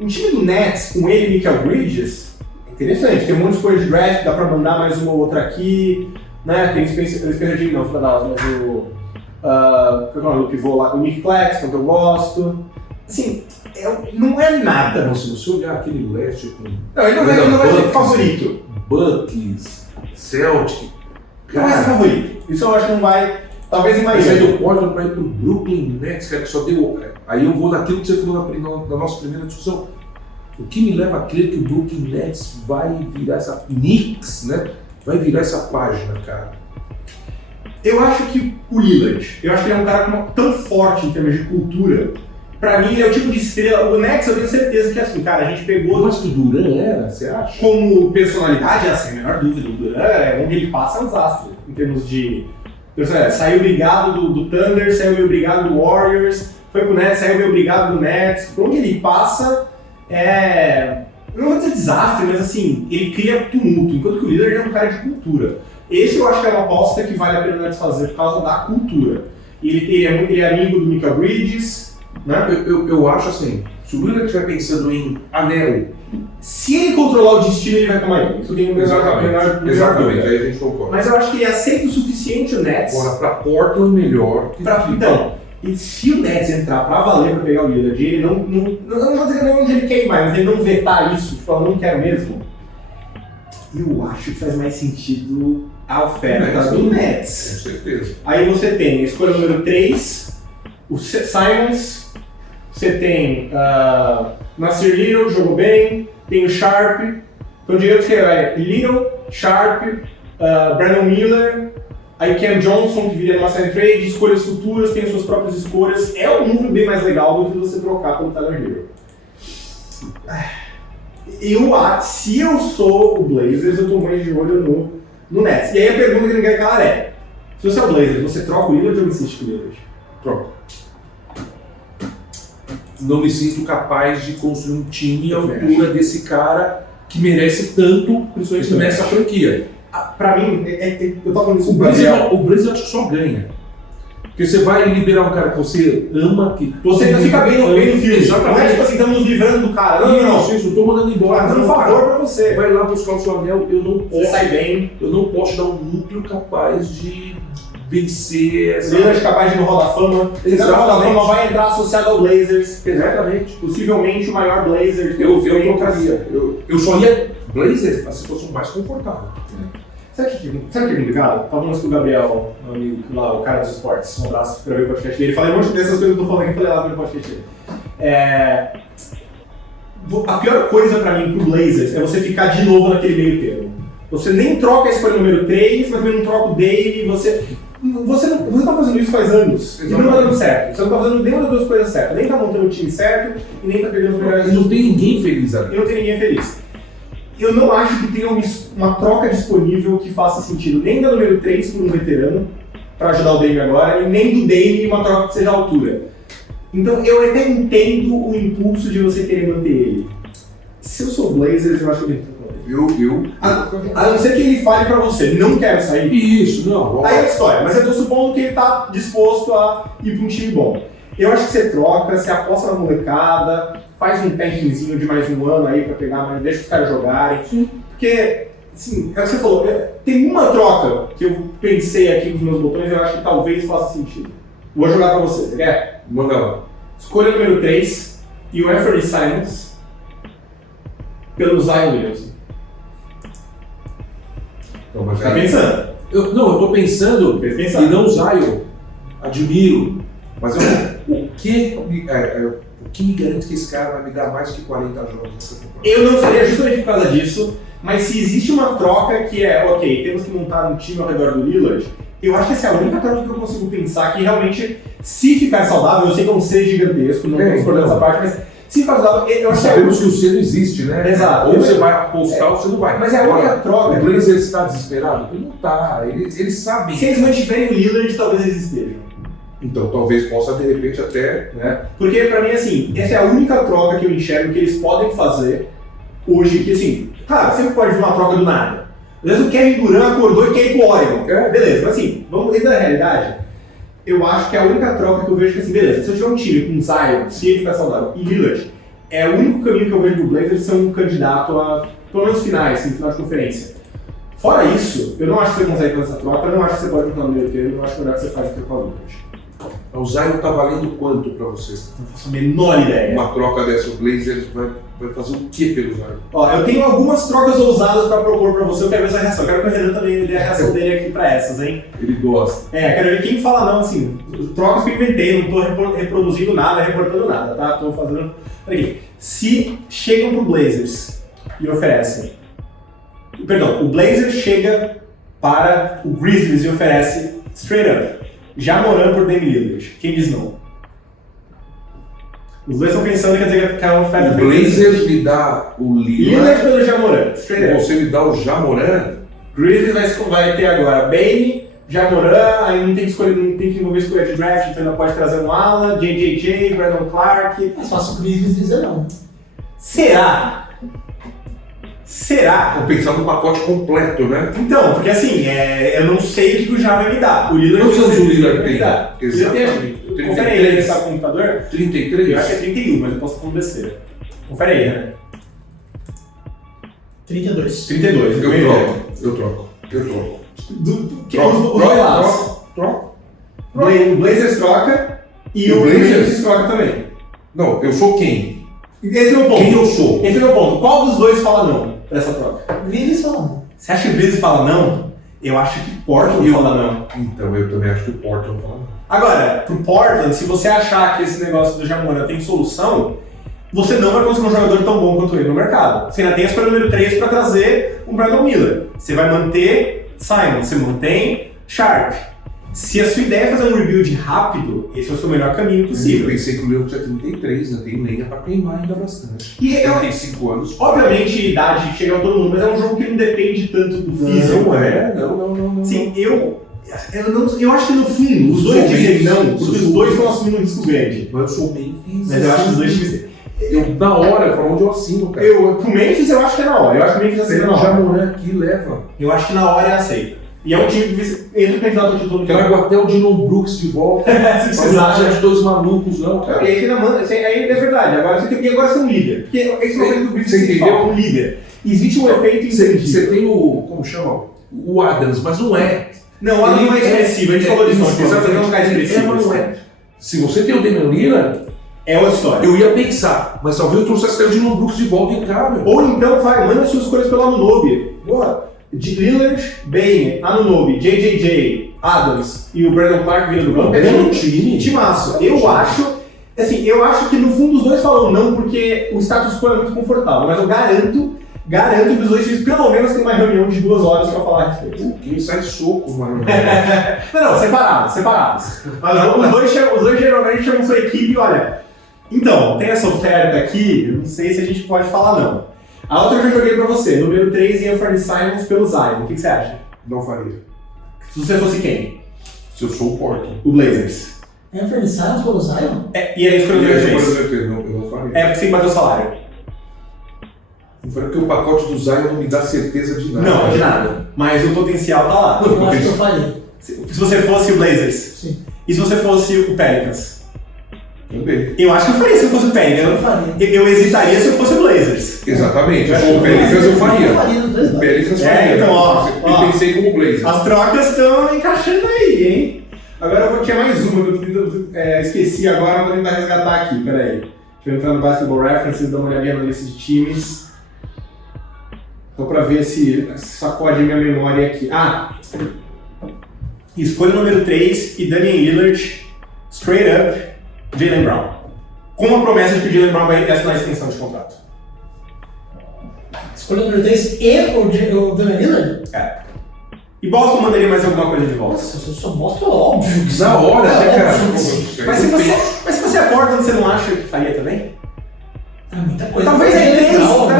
Um time do Nets, com ele e Michael Bridges, é interessante. Tem um monte de escolha de draft, dá pra mandar mais uma ou outra aqui. Né? Tem Spencer Dinwiddie, não, mas o pivô lá, o Nick Claxton, que eu gosto. Assim, não é nada. Não, se você olhar aquele leste com... Não, ele não vai ser favorito. Bucks, Celtic... Não vai ser favorito. Isso eu acho que não vai... Talvez em Miami. Vai sair do Portland para ir pro Brooklyn Nets, cara, que só deu... Aí eu vou naquilo que você falou na nossa primeira discussão. O que me leva a crer que o Brooklyn Nets vai virar essa... Knicks, né? Vai virar essa página, cara. Eu acho que o Lillard, eu acho que ele é um cara tão forte em termos de cultura. Pra mim, ele é o tipo de estrela. O Nets, eu tenho certeza que assim, cara, a gente pegou... Mas que o Duran era, você acha? Como personalidade, assim, a menor dúvida. O Duran, onde ele passa, é um desastre. Em termos de... Saiu brigado do Thunder, saiu meio brigado do Warriors, foi pro Nets, saiu meio brigado do Nets. Por onde ele passa, não vou dizer desastre, mas assim, ele cria tumulto, enquanto que o Lillard é um cara de cultura. Esse eu acho que é uma aposta que vale a pena desfazer por causa da cultura. Ele é amigo do Michael Bridges, né? Eu acho assim, se o Lillard estiver pensando em anel, se ele controlar o destino, ele vai para Miami. Isso tem um exatamente, aí a gente concorda. Mas eu acho que ele aceita o suficiente o Nets. Agora, para Portland, melhor. Então, e se o Nets entrar para valer para pegar o Lillard, ele não vou dizer onde ele quer ir mais, mas ele não vetar isso, tipo, eu não quero mesmo. Eu acho que faz mais sentido a oferta do Nets. Com certeza. Aí você tem a escolha número 3, o Simons, você tem Nasir Little, jogou bem, tem o Sharp, então direto que é Little, Sharp, Brandon Miller, aí Cam Johnson, que viria numa sign trade, escolhas futuras, tem as suas próprias escolhas, é um núcleo bem mais legal do que você trocar pelo Tyler Hero. Se eu sou o Blazers, eu tô mais de olho no Nets. E aí a pergunta que ninguém quer calar é: se você é o Blazers, você troca o Lillard ou insiste com o Lillard? Troca. Não me sinto capaz de construir um time à altura desse cara que merece tanto, principalmente nessa franquia. Pra mim, eu tava falando isso o Blazers acho que só ganha. Porque você vai liberar um cara que você ama, que você ainda fica bem no filme. Exatamente. Não é tipo assim, estamos nos livrando do cara. Não, isso, eu tô mandando embora. Fazendo um favor pra você. Vai lá buscar o seu anel, você sai bem. Eu não posso dar um núcleo capaz de vencer essa... Lillard capaz de ir no Hall da Fama. Esse Hall da Fama vai entrar associado ao Blazers. Exatamente. Possivelmente o maior Blazer. Eu trocaria. Eu só ia Blazer a situação mais confortável. Sabe o que é complicado? Tava falando com o Gabriel, meu amigo lá, o cara dos esportes. Um abraço pra ver o podcast dele. Falei um monte dessas coisas que eu tô falando aqui, falei lá no podcast dele. A pior coisa pra mim pro Blazers é você ficar de novo naquele meio termo. Você nem troca a escolha número 3, mas também não troca o Dave, você tá fazendo isso faz anos. E não tá dando certo. Você não tá fazendo nenhuma das duas coisas certas. Nem tá montando o time certo e nem tá pegando os melhores. E não tem ninguém feliz ali. E não tem ninguém feliz. Eu não acho que tenha uma troca disponível que faça sentido nem da número 3 por um veterano, para ajudar o Dame agora, e nem do Dame uma troca que seja à altura. Então eu até entendo o impulso de você querer manter ele. Se eu sou o Blazers, eu acho que eu tenho que a não ser que ele fale pra você, não quero sair. Isso, não. Aí é a história, mas eu tô supondo que ele tá disposto a ir pra um time bom. Eu acho que você troca, você aposta na molecada, faz um tankingzinho de mais um ano aí pra pegar, mas deixa os caras jogarem. Sim. Porque, assim, é o que você falou, tem uma troca que eu pensei aqui nos meus botões e eu acho que talvez faça sentido. Vou jogar pra você quer? Manda lá. Escolha número 3 e o Anthony Simons pelo Zion Williamson. Então, mas tá pensando? Eu tô pensando e não Zion. Admiro. Mas o que me garante que esse cara vai me dar mais que 40 jogos nessa temporada? Eu não faria justamente por causa disso, mas se existe uma troca que é, ok, temos que montar um time ao redor do Lillard, eu acho que essa é a única troca que eu consigo pensar que realmente, se ficar saudável, eu sei que é um ser gigantesco, não vamos cortar essa parte, mas se ficar saudável, eu acho que sabemos que o ser não existe, né? Exato. Ou você vai apostar ou você não vai. Mas é a única troca. O Blazers está desesperado? Ele não está, eles sabem. Se eles mantiverem o Lillard, talvez eles estejam. Então, talvez possa, de repente, até... né? Porque, pra mim, assim, essa é a única troca que eu enxergo que eles podem fazer hoje, que, assim, claro, sempre pode vir uma troca do nada. Às vezes o Kevin Durant acordou e quer ir pro Oregon. Beleza, mas assim, vamos dentro da realidade. Eu acho que é a única troca que eu vejo que, assim, beleza, se eu tiver um time com Zion, se ele ficar saudável, e Lillard, é o único caminho que eu vejo pro Blazers ser um candidato a, pelo menos, finais, assim, final de conferência. Fora isso, eu não acho que você consegue fazer essa troca, eu não acho que você pode trocar no meio termo, eu não acho que o melhor que você faz é trocar o Lillard. O Zion tá valendo quanto pra você? Não faço a menor ideia. Uma troca dessa, o Blazers vai fazer o que pelo Zion? Ó, eu tenho algumas trocas ousadas pra propor pra você, eu quero ver sua reação. Eu quero que o Renan também dê a reação dele aqui pra essas, hein? Ele gosta. Quero ver quem fala não, assim, trocas que eu inventei, não tô reproduzindo nada, reportando nada, tá? Tô fazendo... Olha aqui, se chegam pro Blazers e oferecem... Perdão, o Blazers chega para o Grizzlies e oferece straight up. Já morando por Dame Lillard. Quem diz não? Os dois estão pensando, quer dizer que é uma oferta... O Blazers me dá o Lillard pelo Jamoran, straight up. Você me dá o Jamoran? Grizzlies vai ter agora Bane, Jamoran, aí não tem que envolver escolha de draft, então ainda pode trazer um ala, JJJ, Brandon Clark... É só se o Grizzlies dizer não. Será? Será? Vou pensar no pacote completo, né? Então, porque assim, eu não sei o que o Já vai me dar. O Lillard Quantos anos o Lillard vai me tem? dar. Exatamente. Confere aí, ele está no computador? 33? Eu acho que é 31, mas eu posso falando besteira. Confere aí, né? 32. 32. Eu troco. Troco. O Blazers troca e o Blazers troca também. Não, eu sou quem? Esse é o meu ponto. Quem eu sou? Esse é o meu ponto. Qual dos dois fala não pra essa troca? Blazers falando. Você acha que o Blazers fala não? Eu acho que Portland fala não. Então, eu também acho que o Portland fala não. Agora, pro Portland, se você achar que esse negócio do Ja Morant tem solução, você não vai conseguir um jogador tão bom quanto ele no mercado. Você ainda tem a escolha número 3 para trazer um Brandon Miller. Você vai manter Simon, você mantém Sharp. Se a sua ideia é fazer um rebuild rápido, esse é o seu melhor caminho Eu possível. pensei que o Leão tinha 33, né? Tem lenha pra queimar ainda bastante. E eu, 35 anos. obviamente, idade chega a todo mundo, mas é um jogo que não depende tanto do físico. Não. Sim, eu acho que no fim, os dois dizem não, porque os dois estão assumindo um risco grande. Mas eu sou Memphis. Mas eu acho que os dois times. Na hora, pra onde eu assino, cara. Pro Memphis eu acho que é na hora. Eu acho que o Memphis aceita na O hora. Ja Morant aqui leva. Eu acho que na hora ele aceita. E é um time que entra candidato ao título. Trago até o Dillon Brooks de volta. Se precisar. Não de dois malucos, não, E cara. aí você ainda manda, aí é verdade, agora você tem que ser um líder. Porque esse momento do Brits Você entendeu? um líder. Existe um efeito Você incentivo. tem o. Como chama? O Adams, mas não é. Não, o Adam não é expressivo, a gente falou disso ontem, Exatamente. ele é um lugar expressivo. Mas não é. Se você tem o Damian Lillard, É outra história. eu ia pensar, mas talvez eu trouxesse até o Dillon Brooks de volta em cá, meu. Ou então manda suas escolhas pelo Anunoby. Boa. De Lillard, Bane, Anunoby, JJJ, Adams e o Brandon Clark vindo do banco. É um time. Timaço. Eu acho que no fundo os dois falam não porque o status quo é muito confortável, mas eu garanto que os dois times pelo menos tem uma reunião de 2 horas pra falar a respeito. Quem sai soco, mano. Não, separados. Mas os dois geralmente chamam sua equipe e olha, então, tem essa oferta aqui, eu não sei se a gente pode falar não. A outra eu já joguei pra você, número 3 em Anthony Simons pelo Zion, o que você acha? Não faria. Se você fosse quem? Se eu sou o Portland. O Blazers. Anthony Simons pelo Zion? E ele escolheu número 3. Eu não faria. É porque você bateu o salário. Não faria porque o pacote do Zion não me dá certeza de nada. Não, de nada. Mas o potencial tá lá. Eu acho que eu faria. Se você fosse o Blazers. Sim. E se você fosse o Pelicans? Também. Eu acho que eu faria se eu fosse o Eu Pelicans. faria. Eu hesitaria se eu fosse o Blazers. Exatamente. Se eu sou o Pelicans, eu faria. Eu faria nos dois O lados. Pelicans É, faria. então, ó. Eu pensei como Blazers. As trocas estão encaixando aí, hein? Agora eu vou tinha mais uma, eu esqueci agora, vou tentar resgatar aqui, peraí. Deixa eu entrar no Basketball Reference e dar uma olhadinha na lista de times. Só pra ver se sacode minha memória aqui. Escolha número 3 e Damian Lillard, straight up, Jaylen Brown. Com a promessa de que o Jaylen Brown vai assinar a extensão de contrato. Escolha número 3 e o Damian Lillard? É. E Boston mandaria mais alguma coisa de volta? Nossa, se eu sou Boston, óbvio que sim. Na hora, né, cara? Óbvio que sim. Mas se você acorda, você não acha que faria também? É muita coisa. Talvez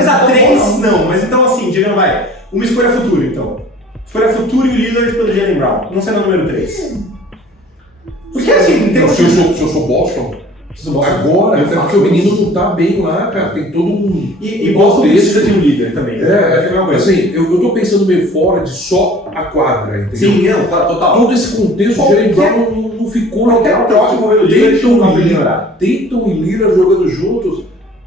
a 3 não. não, mas então assim, digamos, vai. Uma escolha futura, então. Escolha futura e o Lillard pelo Jaylen Brown. Não sendo o número 3. Porque assim, tem Se eu sou Boston, agora, eu até faço porque o menino isso. não tá bem lá, cara. Tem todo um. E Boston precisa de um líder também. É a mesma coisa. Assim, eu tô pensando meio fora de só a quadra, entendeu? Sim, não, total. Todo esse contexto, o Jaylen Brown não ficou Qualquer troca envolvendo o Lillard não vai melhorar. Tatum e Lillard jogando juntos,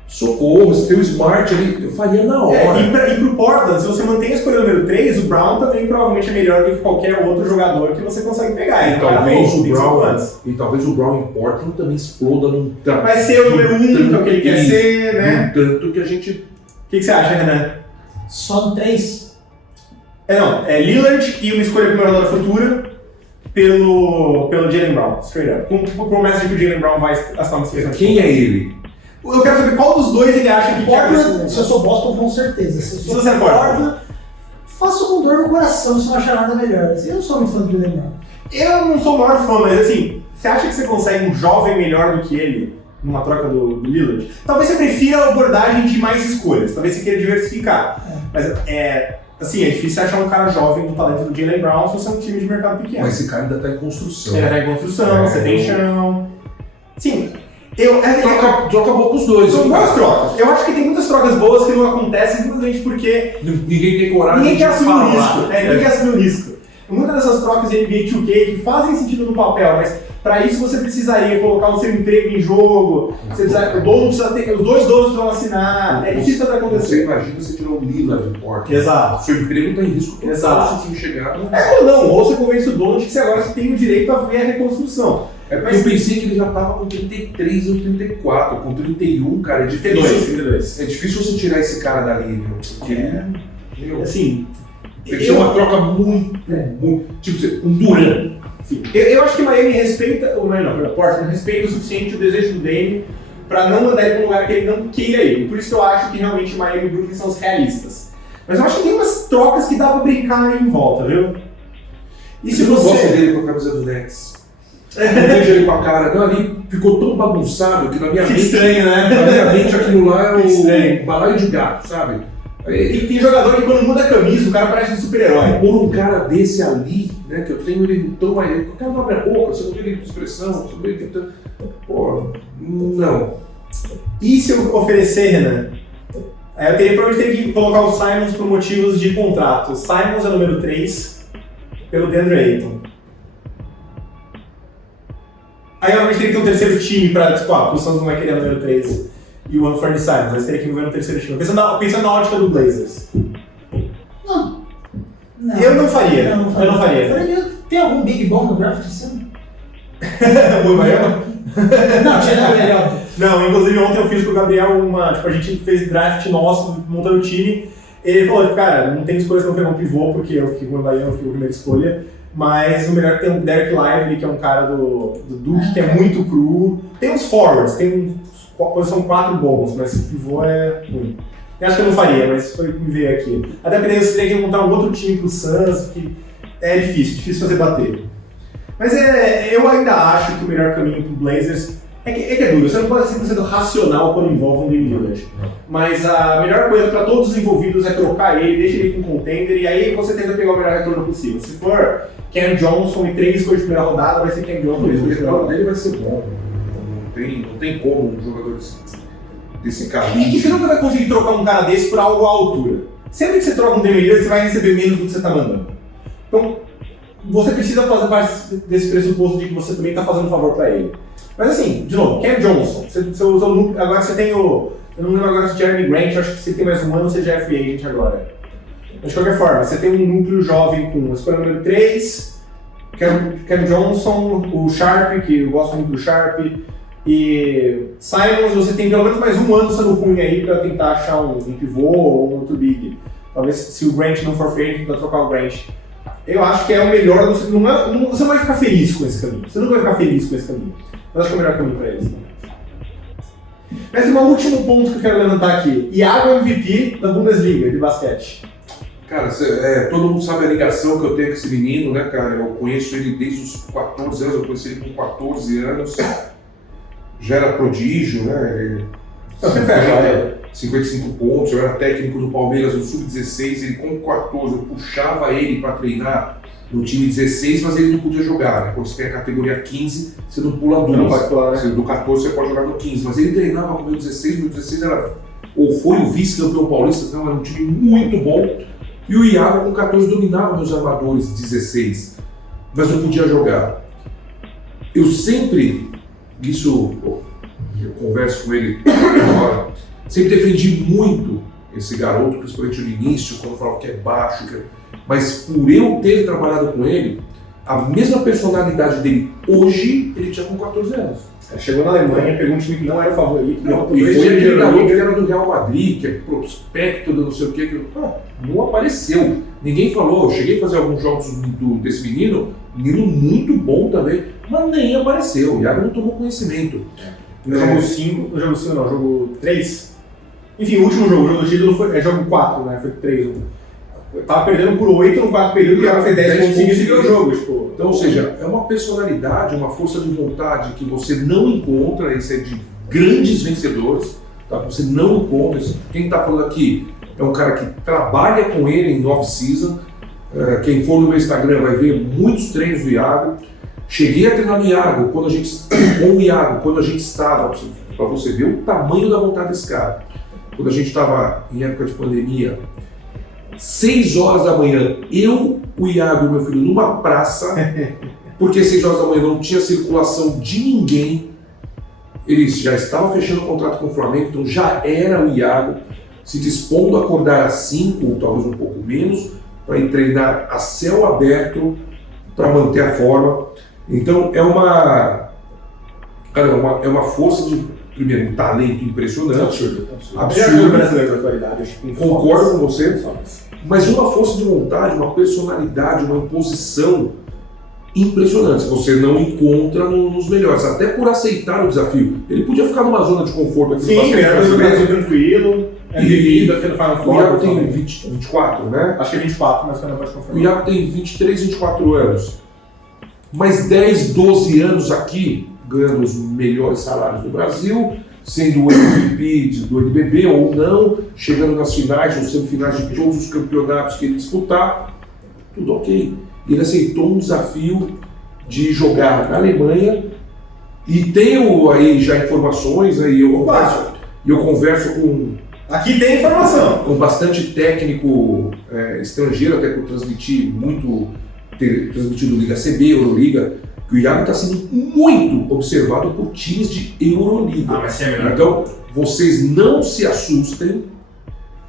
socorro, se tem o Smart ali, eu faria na hora. E pro Portland, se você mantém a escolha número 3, o Brown também provavelmente é melhor do que qualquer outro jogador que você consegue pegar. E talvez o Brown em Portland também exploda num tanto. Vai ser o número 1, que é o que ele quer ser, né? Tanto que a gente. O que você acha, Renan? Só no 3? É Lillard e uma escolha primeira futura pelo Jaylen Brown, straight up. Com promessa de que o Jaylen Brown vai assinar uma extensão. Quem é ele? Eu quero saber qual dos dois ele acha que quer Portland, se eu sou Boston, com certeza. Se eu você é sou Portland, faço com dor no coração se não achar nada melhor. Eu não sou muito fã do Jaylen Brown. eu não sou o maior fã, mas assim, você acha que você consegue um jovem melhor do que ele numa troca do Lillard? Talvez você prefira a abordagem de mais escolhas, talvez você queira diversificar. Mas assim, é difícil achar um cara jovem do talento do Jaylen Brown se você é um time de mercado pequeno. Mas esse cara ainda tá em construção. Ele tá em construção, você tem chão. Sim, Troca boa com os dois. São boas trocas. Eu acho que tem muitas trocas boas que não acontecem simplesmente porque ninguém tem coragem. Ninguém quer assumir o risco. Ninguém quer assumir o risco. Muitas dessas trocas de NBA 2K que fazem sentido no papel, mas para isso você precisaria colocar o seu emprego em jogo, o dono precisa ter, os dois donos precisam assinar, é difícil fazer acontecer. Você imagina você tirou o Lillard de porta. Exato. Seu emprego está em risco total. Exato. Se chegar. Ou você convence o dono de que você agora tem o direito a ver a reconstrução. Porque eu pensei que ele já estava com 33 ou 34, com 31, cara, é difícil. 32. É difícil você tirar esse cara dali, meu. Porque ele. Assim. Tem que ser uma troca muito. Tipo, um Duran. Eu acho que Miami respeita, Portland respeita o suficiente o desejo do Dame para não mandar ele para um lugar que ele não queira ir. Por isso que eu acho que realmente Miami e Brooklyn são os realistas. Mas eu acho que tem umas trocas que dá para brincar aí em volta, viu? E se você gosta dele com a camisa do Nets? Não vejo ele com a cara, não, ali ficou tão bagunçado que na minha mente. Estranho, né? Na minha mente aquilo lá é o balaio de gato, sabe? Tem jogador que quando muda a camisa, o cara parece um super-herói. Por um cara desse ali, né, que eu tenho ele tão mais. O cara não abre a boca, você não vê ele com expressão, você não vê ele tentando. Pô, não. E se eu oferecer, Renan? Aí eu provavelmente que colocar o Simons por motivos de contrato. O Simons é o número 3 pelo DeAndre Ayton. Aí obviamente teria que ter um terceiro time para disputar, porque o Suns não vai querer o número 3 e o Anthony Simons, mas teria que mover no terceiro time. Pensando na ótica do Blazers. Não. Eu não faria. Eu não faria. Tem algum big bom no draft esse ano? O Miami? Não, tinha melhor. Não, inclusive ontem eu fiz pro Gabriel a gente fez draft nosso, montando o time. Ele falou, cara, não tem escolha se não pegar um pivô, porque eu fiquei com o Miami, eu fiquei com a primeira escolha. Mas o melhor que tem o Derek Lively, que é um cara do Duke, que é muito cru. Tem uns forwards, são 4 bons, mas o pivô é ruim. Eu acho que eu não faria, mas foi me ver aqui. Até porque você teria que montar um outro time pro Suns, que é difícil fazer bater. Mas eu ainda acho que o melhor caminho pro Blazers é que é duro. Você não pode ser 100% racional quando envolve um Dame Lillard. Mas a melhor coisa para todos os envolvidos é trocar ele, deixa ele com um contender e aí você tenta pegar o melhor retorno possível. Se for Cam Johnson e 3 escolhas de primeira rodada, vai ser Cam Johnson. O retorno dele vai ser bom. Não tem como um jogador desse cara. E que você nunca vai conseguir trocar um cara desse por algo à altura. Sempre que você troca um Dame Lillard, você vai receber menos do que você está mandando. Então, você precisa fazer parte desse pressuposto de que você também está fazendo um favor para ele. Mas assim, de novo, Cam Johnson, você usa o núcleo, agora você tem eu não lembro agora se Jeremy Grant, acho que você tem mais um ano, você já é free agent agora. Mas de qualquer forma, você tem um núcleo jovem com a escolha número 3, Cam Johnson, o Sharp, que eu gosto muito do Sharp, e Simons, você tem pelo menos mais um ano sendo ruim aí para tentar achar um pivô ou um outro big. Talvez se o Grant não for free, a gente vai trocar o Grant. Eu acho que é o melhor, você não vai ficar feliz com esse caminho. Você nunca vai ficar feliz com esse caminho. Mas acho que é o melhor caminho para eles. Mas tem um último ponto que eu quero levantar aqui. Iago MVP da Bundesliga de basquete. Cara, todo mundo sabe a ligação que eu tenho com esse menino, né, cara? Eu conheço ele desde os 14 anos, eu conheci ele com 14 anos. Já era prodígio, né? 55 pontos, eu era técnico do Palmeiras no Sub-16, ele com 14, eu puxava ele para treinar no time 16, mas ele não podia jogar, né? Quando você tem a categoria 15, você não pula 12, né? Do 14 você pode jogar no 15, mas ele treinava com o meu 16 era, ou foi o vice-campeão paulista, então era um time muito bom, e o Iago com 14 dominava meus armadores 16, mas não podia jogar. Eu sempre, eu converso com ele agora, sempre defendi muito esse garoto, principalmente no início, quando eu falava que é baixo, mas por eu ter trabalhado com ele, a mesma personalidade dele hoje, ele tinha com 14 anos. Chegou na Alemanha, pegou um time que não era o favorito. E foi aquele garoto que era do Real Madrid, que é prospecto do não sei o que não apareceu. Ninguém falou, eu cheguei a fazer alguns jogos desse menino muito bom também, mas nem apareceu. O Iago não tomou conhecimento. No jogo 5, no jogo 5 não, jogo 3. Enfim, o último jogo, o jogo do título foi jogo 4, né? Foi 3. Eu tava perdendo por 8 no quarto período e ela fez 10 pontos e seguiu o jogo. Tipo. Então, ou seja, é uma personalidade, uma força de vontade que você não encontra, isso é de grandes vencedores, tá? Você não encontra. Quem está falando aqui é um cara que trabalha com ele em off-season. Quem for no meu Instagram vai ver muitos treinos do Iago. Cheguei a treinar no Iago, com o Iago, quando a gente estava, para você ver o tamanho da vontade desse cara. Quando a gente estava em época de pandemia, 6 horas da manhã, eu, o Iago e meu filho numa praça, porque 6 horas da manhã não tinha circulação de ninguém, eles já estavam fechando o contrato com o Flamengo, então já era o Iago se dispondo a acordar às 5, ou talvez um pouco menos, para ir treinar a céu aberto, para manter a forma. Então é uma força de, primeiro, um talento impressionante. Absurdo. Absurdo. Brasileiro da atualidade, acho que Concordo com você, mas uma força de vontade, uma personalidade, uma imposição impressionante. Você não encontra nos melhores, até por aceitar o desafio. Ele podia ficar numa zona de conforto aqui. Sim, era do Brasil tranquilo. E da Final Four. O Iago tem 24, né? Acho que é 24, mas não pode confirmar. O Iago tem 23, 24 anos. Mais 10, 12 anos aqui, ganhando os melhores salários do Brasil, sendo o MVP do NBB ou não, chegando nas finais ou semifinais de todos os campeonatos que ele disputar, tudo ok. Ele aceitou um desafio de jogar na Alemanha e tenho aí já informações, aí eu converso com... Aqui tem informação. Com bastante técnico estrangeiro, até que eu transmiti transmitido Liga CB, Euroliga, que o Iago está sendo muito observado por times de Euroliga. Mas é melhor. Então, vocês não se assustem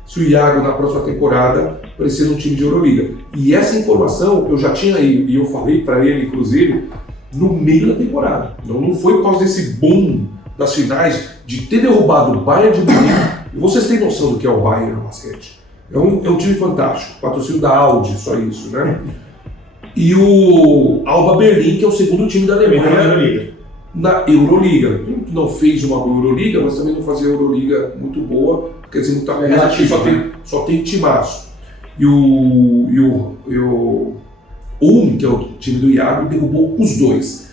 se o Iago na próxima temporada aparecer no time de Euroliga. E essa informação eu já tinha aí, e eu falei para ele, inclusive, no meio da temporada. Não foi por causa desse boom das finais, de ter derrubado o Bayern de Munique. E vocês têm noção do que é o Bayern no basquete. É um time fantástico, patrocínio da Audi, só isso, né? E o Alba Berlim, que é o segundo time da Alemanha na Euroliga. Não fez uma boa Euroliga, mas também não fazia Euroliga muito boa, quer dizer, muito relativo, só tem timaço. E o Ulm, que é o time do Iago, derrubou os dois.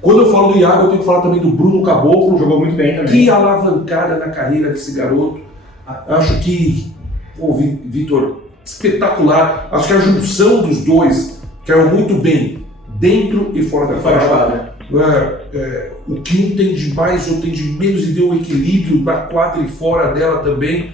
Quando eu falo do Iago, eu tenho que falar também do Bruno Caboclo. Jogou muito bem também. Que alavancada na carreira desse garoto. Acho que, Vitor, espetacular. Acho que a junção dos dois caiu muito bem, dentro e fora da quadra. O que um tem de mais ou tem de menos e deu um equilíbrio na quadra e fora dela também.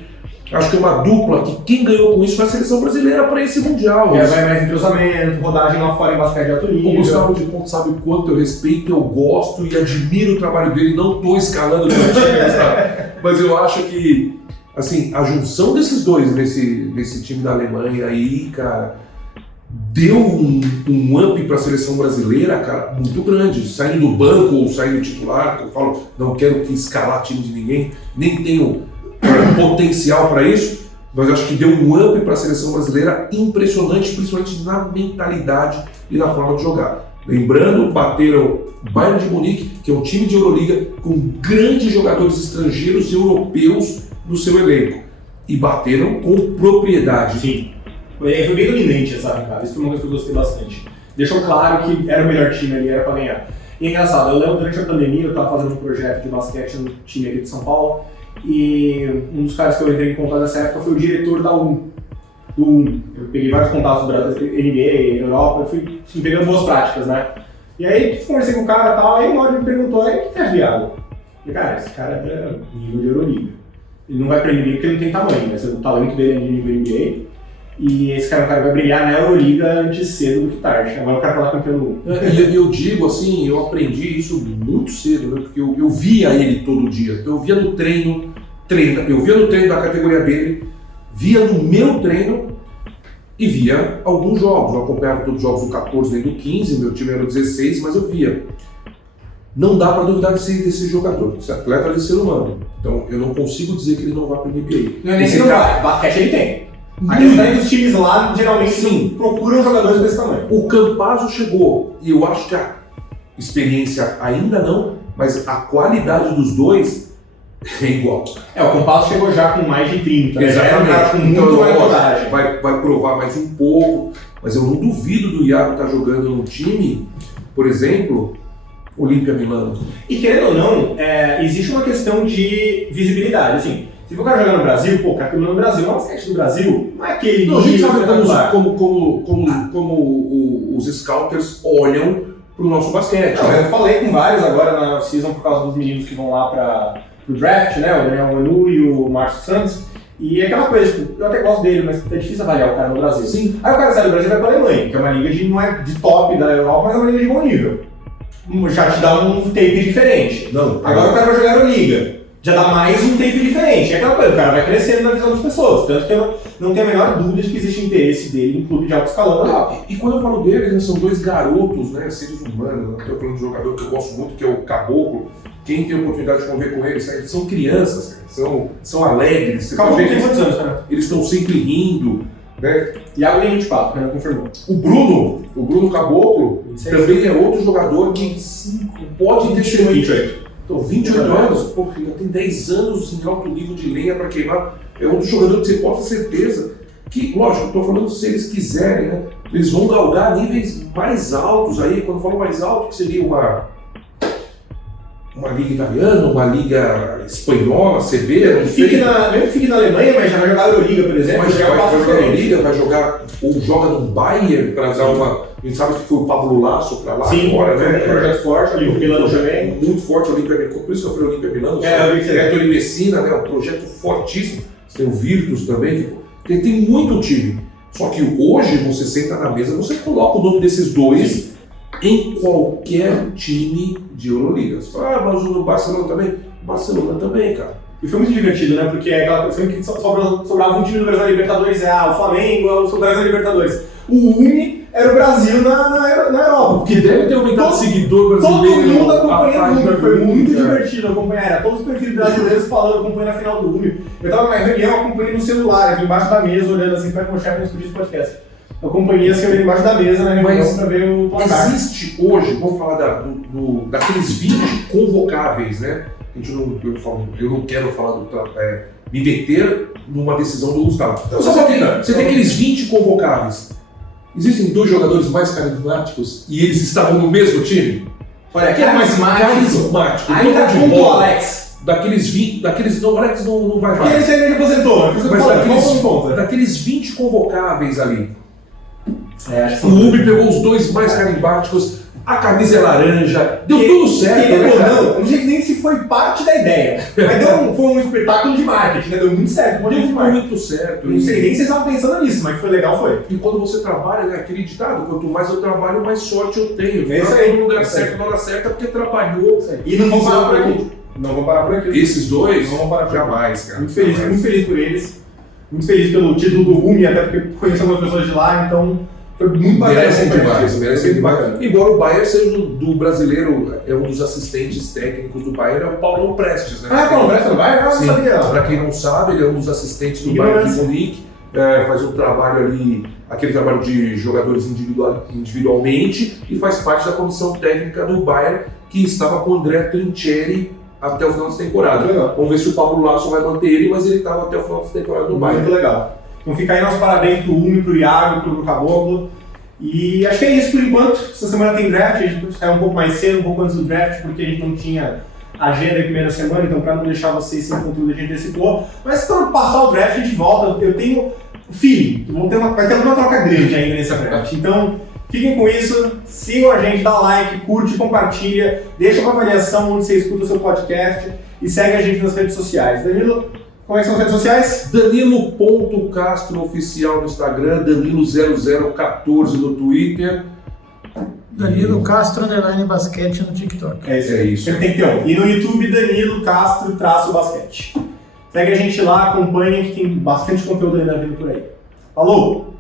Acho que é uma dupla que quem ganhou com isso foi a seleção brasileira para esse Mundial. Vai mais entrosamento, rodagem lá fora em basquete de alto nível. O Gustavo de Ponte sabe o quanto eu respeito, eu gosto e admiro o trabalho dele, não estou escalando o meu time, sabe? Mas eu acho que assim, a junção desses dois nesse time da Alemanha aí, cara, deu um up para a seleção brasileira, cara, muito grande. Saindo do banco ou saindo titular, que eu falo, não quero que escalar time de ninguém, nem tenho potencial para isso, mas acho que deu um up para a seleção brasileira impressionante, principalmente na mentalidade e na forma de jogar. Lembrando, bateram o Bayern de Munique, que é um time de Euroliga com grandes jogadores estrangeiros e europeus no seu elenco, e bateram com propriedade. Sim. Foi bem dominante essa arrancada, isso foi uma coisa que eu gostei bastante. Deixou claro que era o melhor time ali, era para ganhar. E é engraçado, eu lembro durante a pandemia, eu estava fazendo um projeto de basquete no time aqui de São Paulo, e um dos caras que eu entrei em contato nessa época foi o diretor da UM. Eu peguei vários contatos do Brasil, NBA, Europa, eu fui pegando boas práticas, né? E aí conversei com o cara e tal, aí uma hora ele me perguntou, aí o que é Iago? Eu falei, cara, esse cara é nível de Euroliga. Ele não vai pra NBA porque ele não tem tamanho, mas o talento dele é de nível NBA. E esse cara, vai brilhar na Euroliga antes cedo do que tarde. Agora o cara tá lá campeão do mundo. E eu digo assim, eu aprendi isso muito cedo, né? Porque eu via ele todo dia. Então eu via no treino, eu via no treino da categoria dele, via no meu treino e via alguns jogos. Eu acompanhava todos os jogos do 14 nem do 15, meu time era o 16, mas eu via. Não dá para duvidar desse jogador, esse atleta é de ser humano. Então eu não consigo dizer que ele não vai para o NBA. Não é nem que não vai, basquete ele tem. A questão é que os times lá geralmente não procuram jogadores desse tamanho. O Campazzo chegou, e eu acho que a experiência ainda não, mas a qualidade dos dois é igual. O Campazzo chegou já com mais de 30. Exatamente. Com muito mais rodagem. Vai provar mais um pouco, mas eu não duvido do Iago estar jogando num time, por exemplo, Olímpia Milano. E querendo ou não, existe uma questão de visibilidade, assim. Se for o cara jogar no Brasil, pô, o cara no Brasil, o basquete do Brasil não é aquele... Não, a gente sabe como os scouters olham pro nosso basquete. Não, eu falei com vários agora na off-season por causa dos meninos que vão lá pro draft, né? O Daniel Manu e o Márcio Santos. E é aquela coisa, tipo, eu até gosto dele, mas é difícil avaliar o cara no Brasil. Sim. Aí o cara sai do Brasil e vai pra Alemanha, que é uma liga não é de top da Europa, mas é uma liga de bom nível. Já te dá um tape diferente. Não. Agora o cara vai jogar na liga. Já dá mais um tape diferente. É aquela coisa, o cara vai crescendo na visão das pessoas. Tanto que eu não tenho a menor dúvida de que existe interesse dele em clube de alto escalão na Europa. E quando eu falo deles, né, são dois garotos, né, seres humanos. Estou falando de um jogador que eu gosto muito, que é o Caboclo. Quem tem a oportunidade de conviver com eles, eles são crianças, são alegres. Caboclo tem quantos anos, cara? Eles estão sempre rindo. Né? Iago tem 24, o Renan confirmou. O Bruno Caboclo 26. também é outro jogador que pode ter chegado. 28. Então, 28 anos, pô, ainda tem 10 anos em alto nível de lenha para queimar. É um dos jogadores que você pode ter certeza que, lógico, estou falando se eles quiserem, né? Eles vão galgar níveis mais altos aí. Quando eu falo mais alto, que seria uma liga italiana, uma liga espanhola, CB, não sei. Mesmo que fique na Alemanha, mas já vai jogar a Euroliga, por exemplo. Mas já vai jogar diferente. Euroliga, vai jogar, ou joga no Bayern para dar uma. A gente sabe que foi o Pablo Lasso para lá agora, né? Um projeto forte, ali o Milano também. Muito forte, o Olímpia Milano, por isso que eu falei Olímpia Milano. Eu vi que você Tony Messina, né? Um projeto fortíssimo. Você tem o Virtus também, tem muito time. Só que hoje você senta na mesa, você coloca o nome desses dois em qualquer time de Euroliga. Você fala, mas o do Barcelona também? O Barcelona também, cara. E foi muito divertido, né? Porque é aquela coisa que sobrava um time do Brasil na Libertadores, o Flamengo, o Brasil na Libertadores. O Uni era o Brasil na Europa. Porque deve ter aumentado seguidor brasileiro. Todo mundo acompanhando o Uni, foi muito cara. divertido acompanhar. Era todos os perfis brasileiros falando, acompanhando a final do Uni. Eu tava na reunião, acompanhando no celular, aqui embaixo da mesa, olhando assim, como é que o chefe não escuta esse podcast. Eu acompanhei assim, olhando embaixo da mesa na reunião pra ver o placar. Existe hoje, vamos falar daqueles 20 convocáveis, né? Eu não quero falar me meter numa decisão do Gustavo. Você tem aqueles 20 convocáveis. Existem 2 jogadores mais carismáticos e eles estavam no mesmo time? Olha, Quem é mais carismático? Aí tá junto o Alex. Daqueles 20, não, o Alex não vai Porque mais. ele aposentou, Mas daqueles 20 convocáveis ali, acho que o Ubi pegou os 2 mais carismáticos, a camisa é laranja, deu tudo certo, né, cara? Não sei nem se foi parte da ideia, mas foi um espetáculo de marketing, né? Deu muito certo. Deu muito certo. Não sei nem se vocês estavam pensando nisso, mas que foi legal, foi. E quando você trabalha, né, aquele ditado, quanto mais eu trabalho, mais sorte eu tenho. É isso aí. No lugar certo, na hora certa, porque trabalhou. E não vão parar por aqui. Não vão parar por aqui. Esses dois, não vão parar por aqui. jamais, cara. Muito feliz por eles. Muito feliz pelo título do UMI, até porque conheço algumas pessoas de lá, então foi muito bacana. Merecem demais. Embora o Bayern seja do brasileiro, é um dos assistentes técnicos do Bayern, é o Paulo Prestes, né? Paulo Prestes do Bayern? Eu não sabia. Para quem não sabe, ele é um dos assistentes do Bayern de Munique, faz um trabalho ali, aquele trabalho de jogadores individualmente, e faz parte da comissão técnica do Bayern, que estava com o André Trinchieri até o final dessa temporada. Legal. Vamos ver se o Pablo Lasso vai manter ele, mas ele estava até o final dessa temporada do Bayern. Muito legal. Então fica aí nossos parabéns pro Umi, pro Iago, pro Caboclo. E acho que é isso por enquanto. Essa semana tem draft, a gente saiu um pouco mais cedo, um pouco antes do draft, porque a gente não tinha agenda na primeira semana, então para não deixar vocês sem conteúdo a gente antecipou. Mas quando passar o draft a gente volta, eu tenho feeling, vai ter uma troca grande ainda nesse draft. Então fiquem com isso, sigam a gente, dá like, curte, compartilha, deixa uma avaliação onde você escuta o seu podcast e segue a gente nas redes sociais. Danilo, como é que são as redes sociais? Danilo.Castro oficial no Instagram, Danilo0014 no Twitter. Danilo Castro _ basquete no TikTok. É isso. Sempre tem que ter um. E no YouTube, Danilo Castro _basquete. Segue a gente lá, acompanha que tem bastante conteúdo ainda vindo por aí. Falou!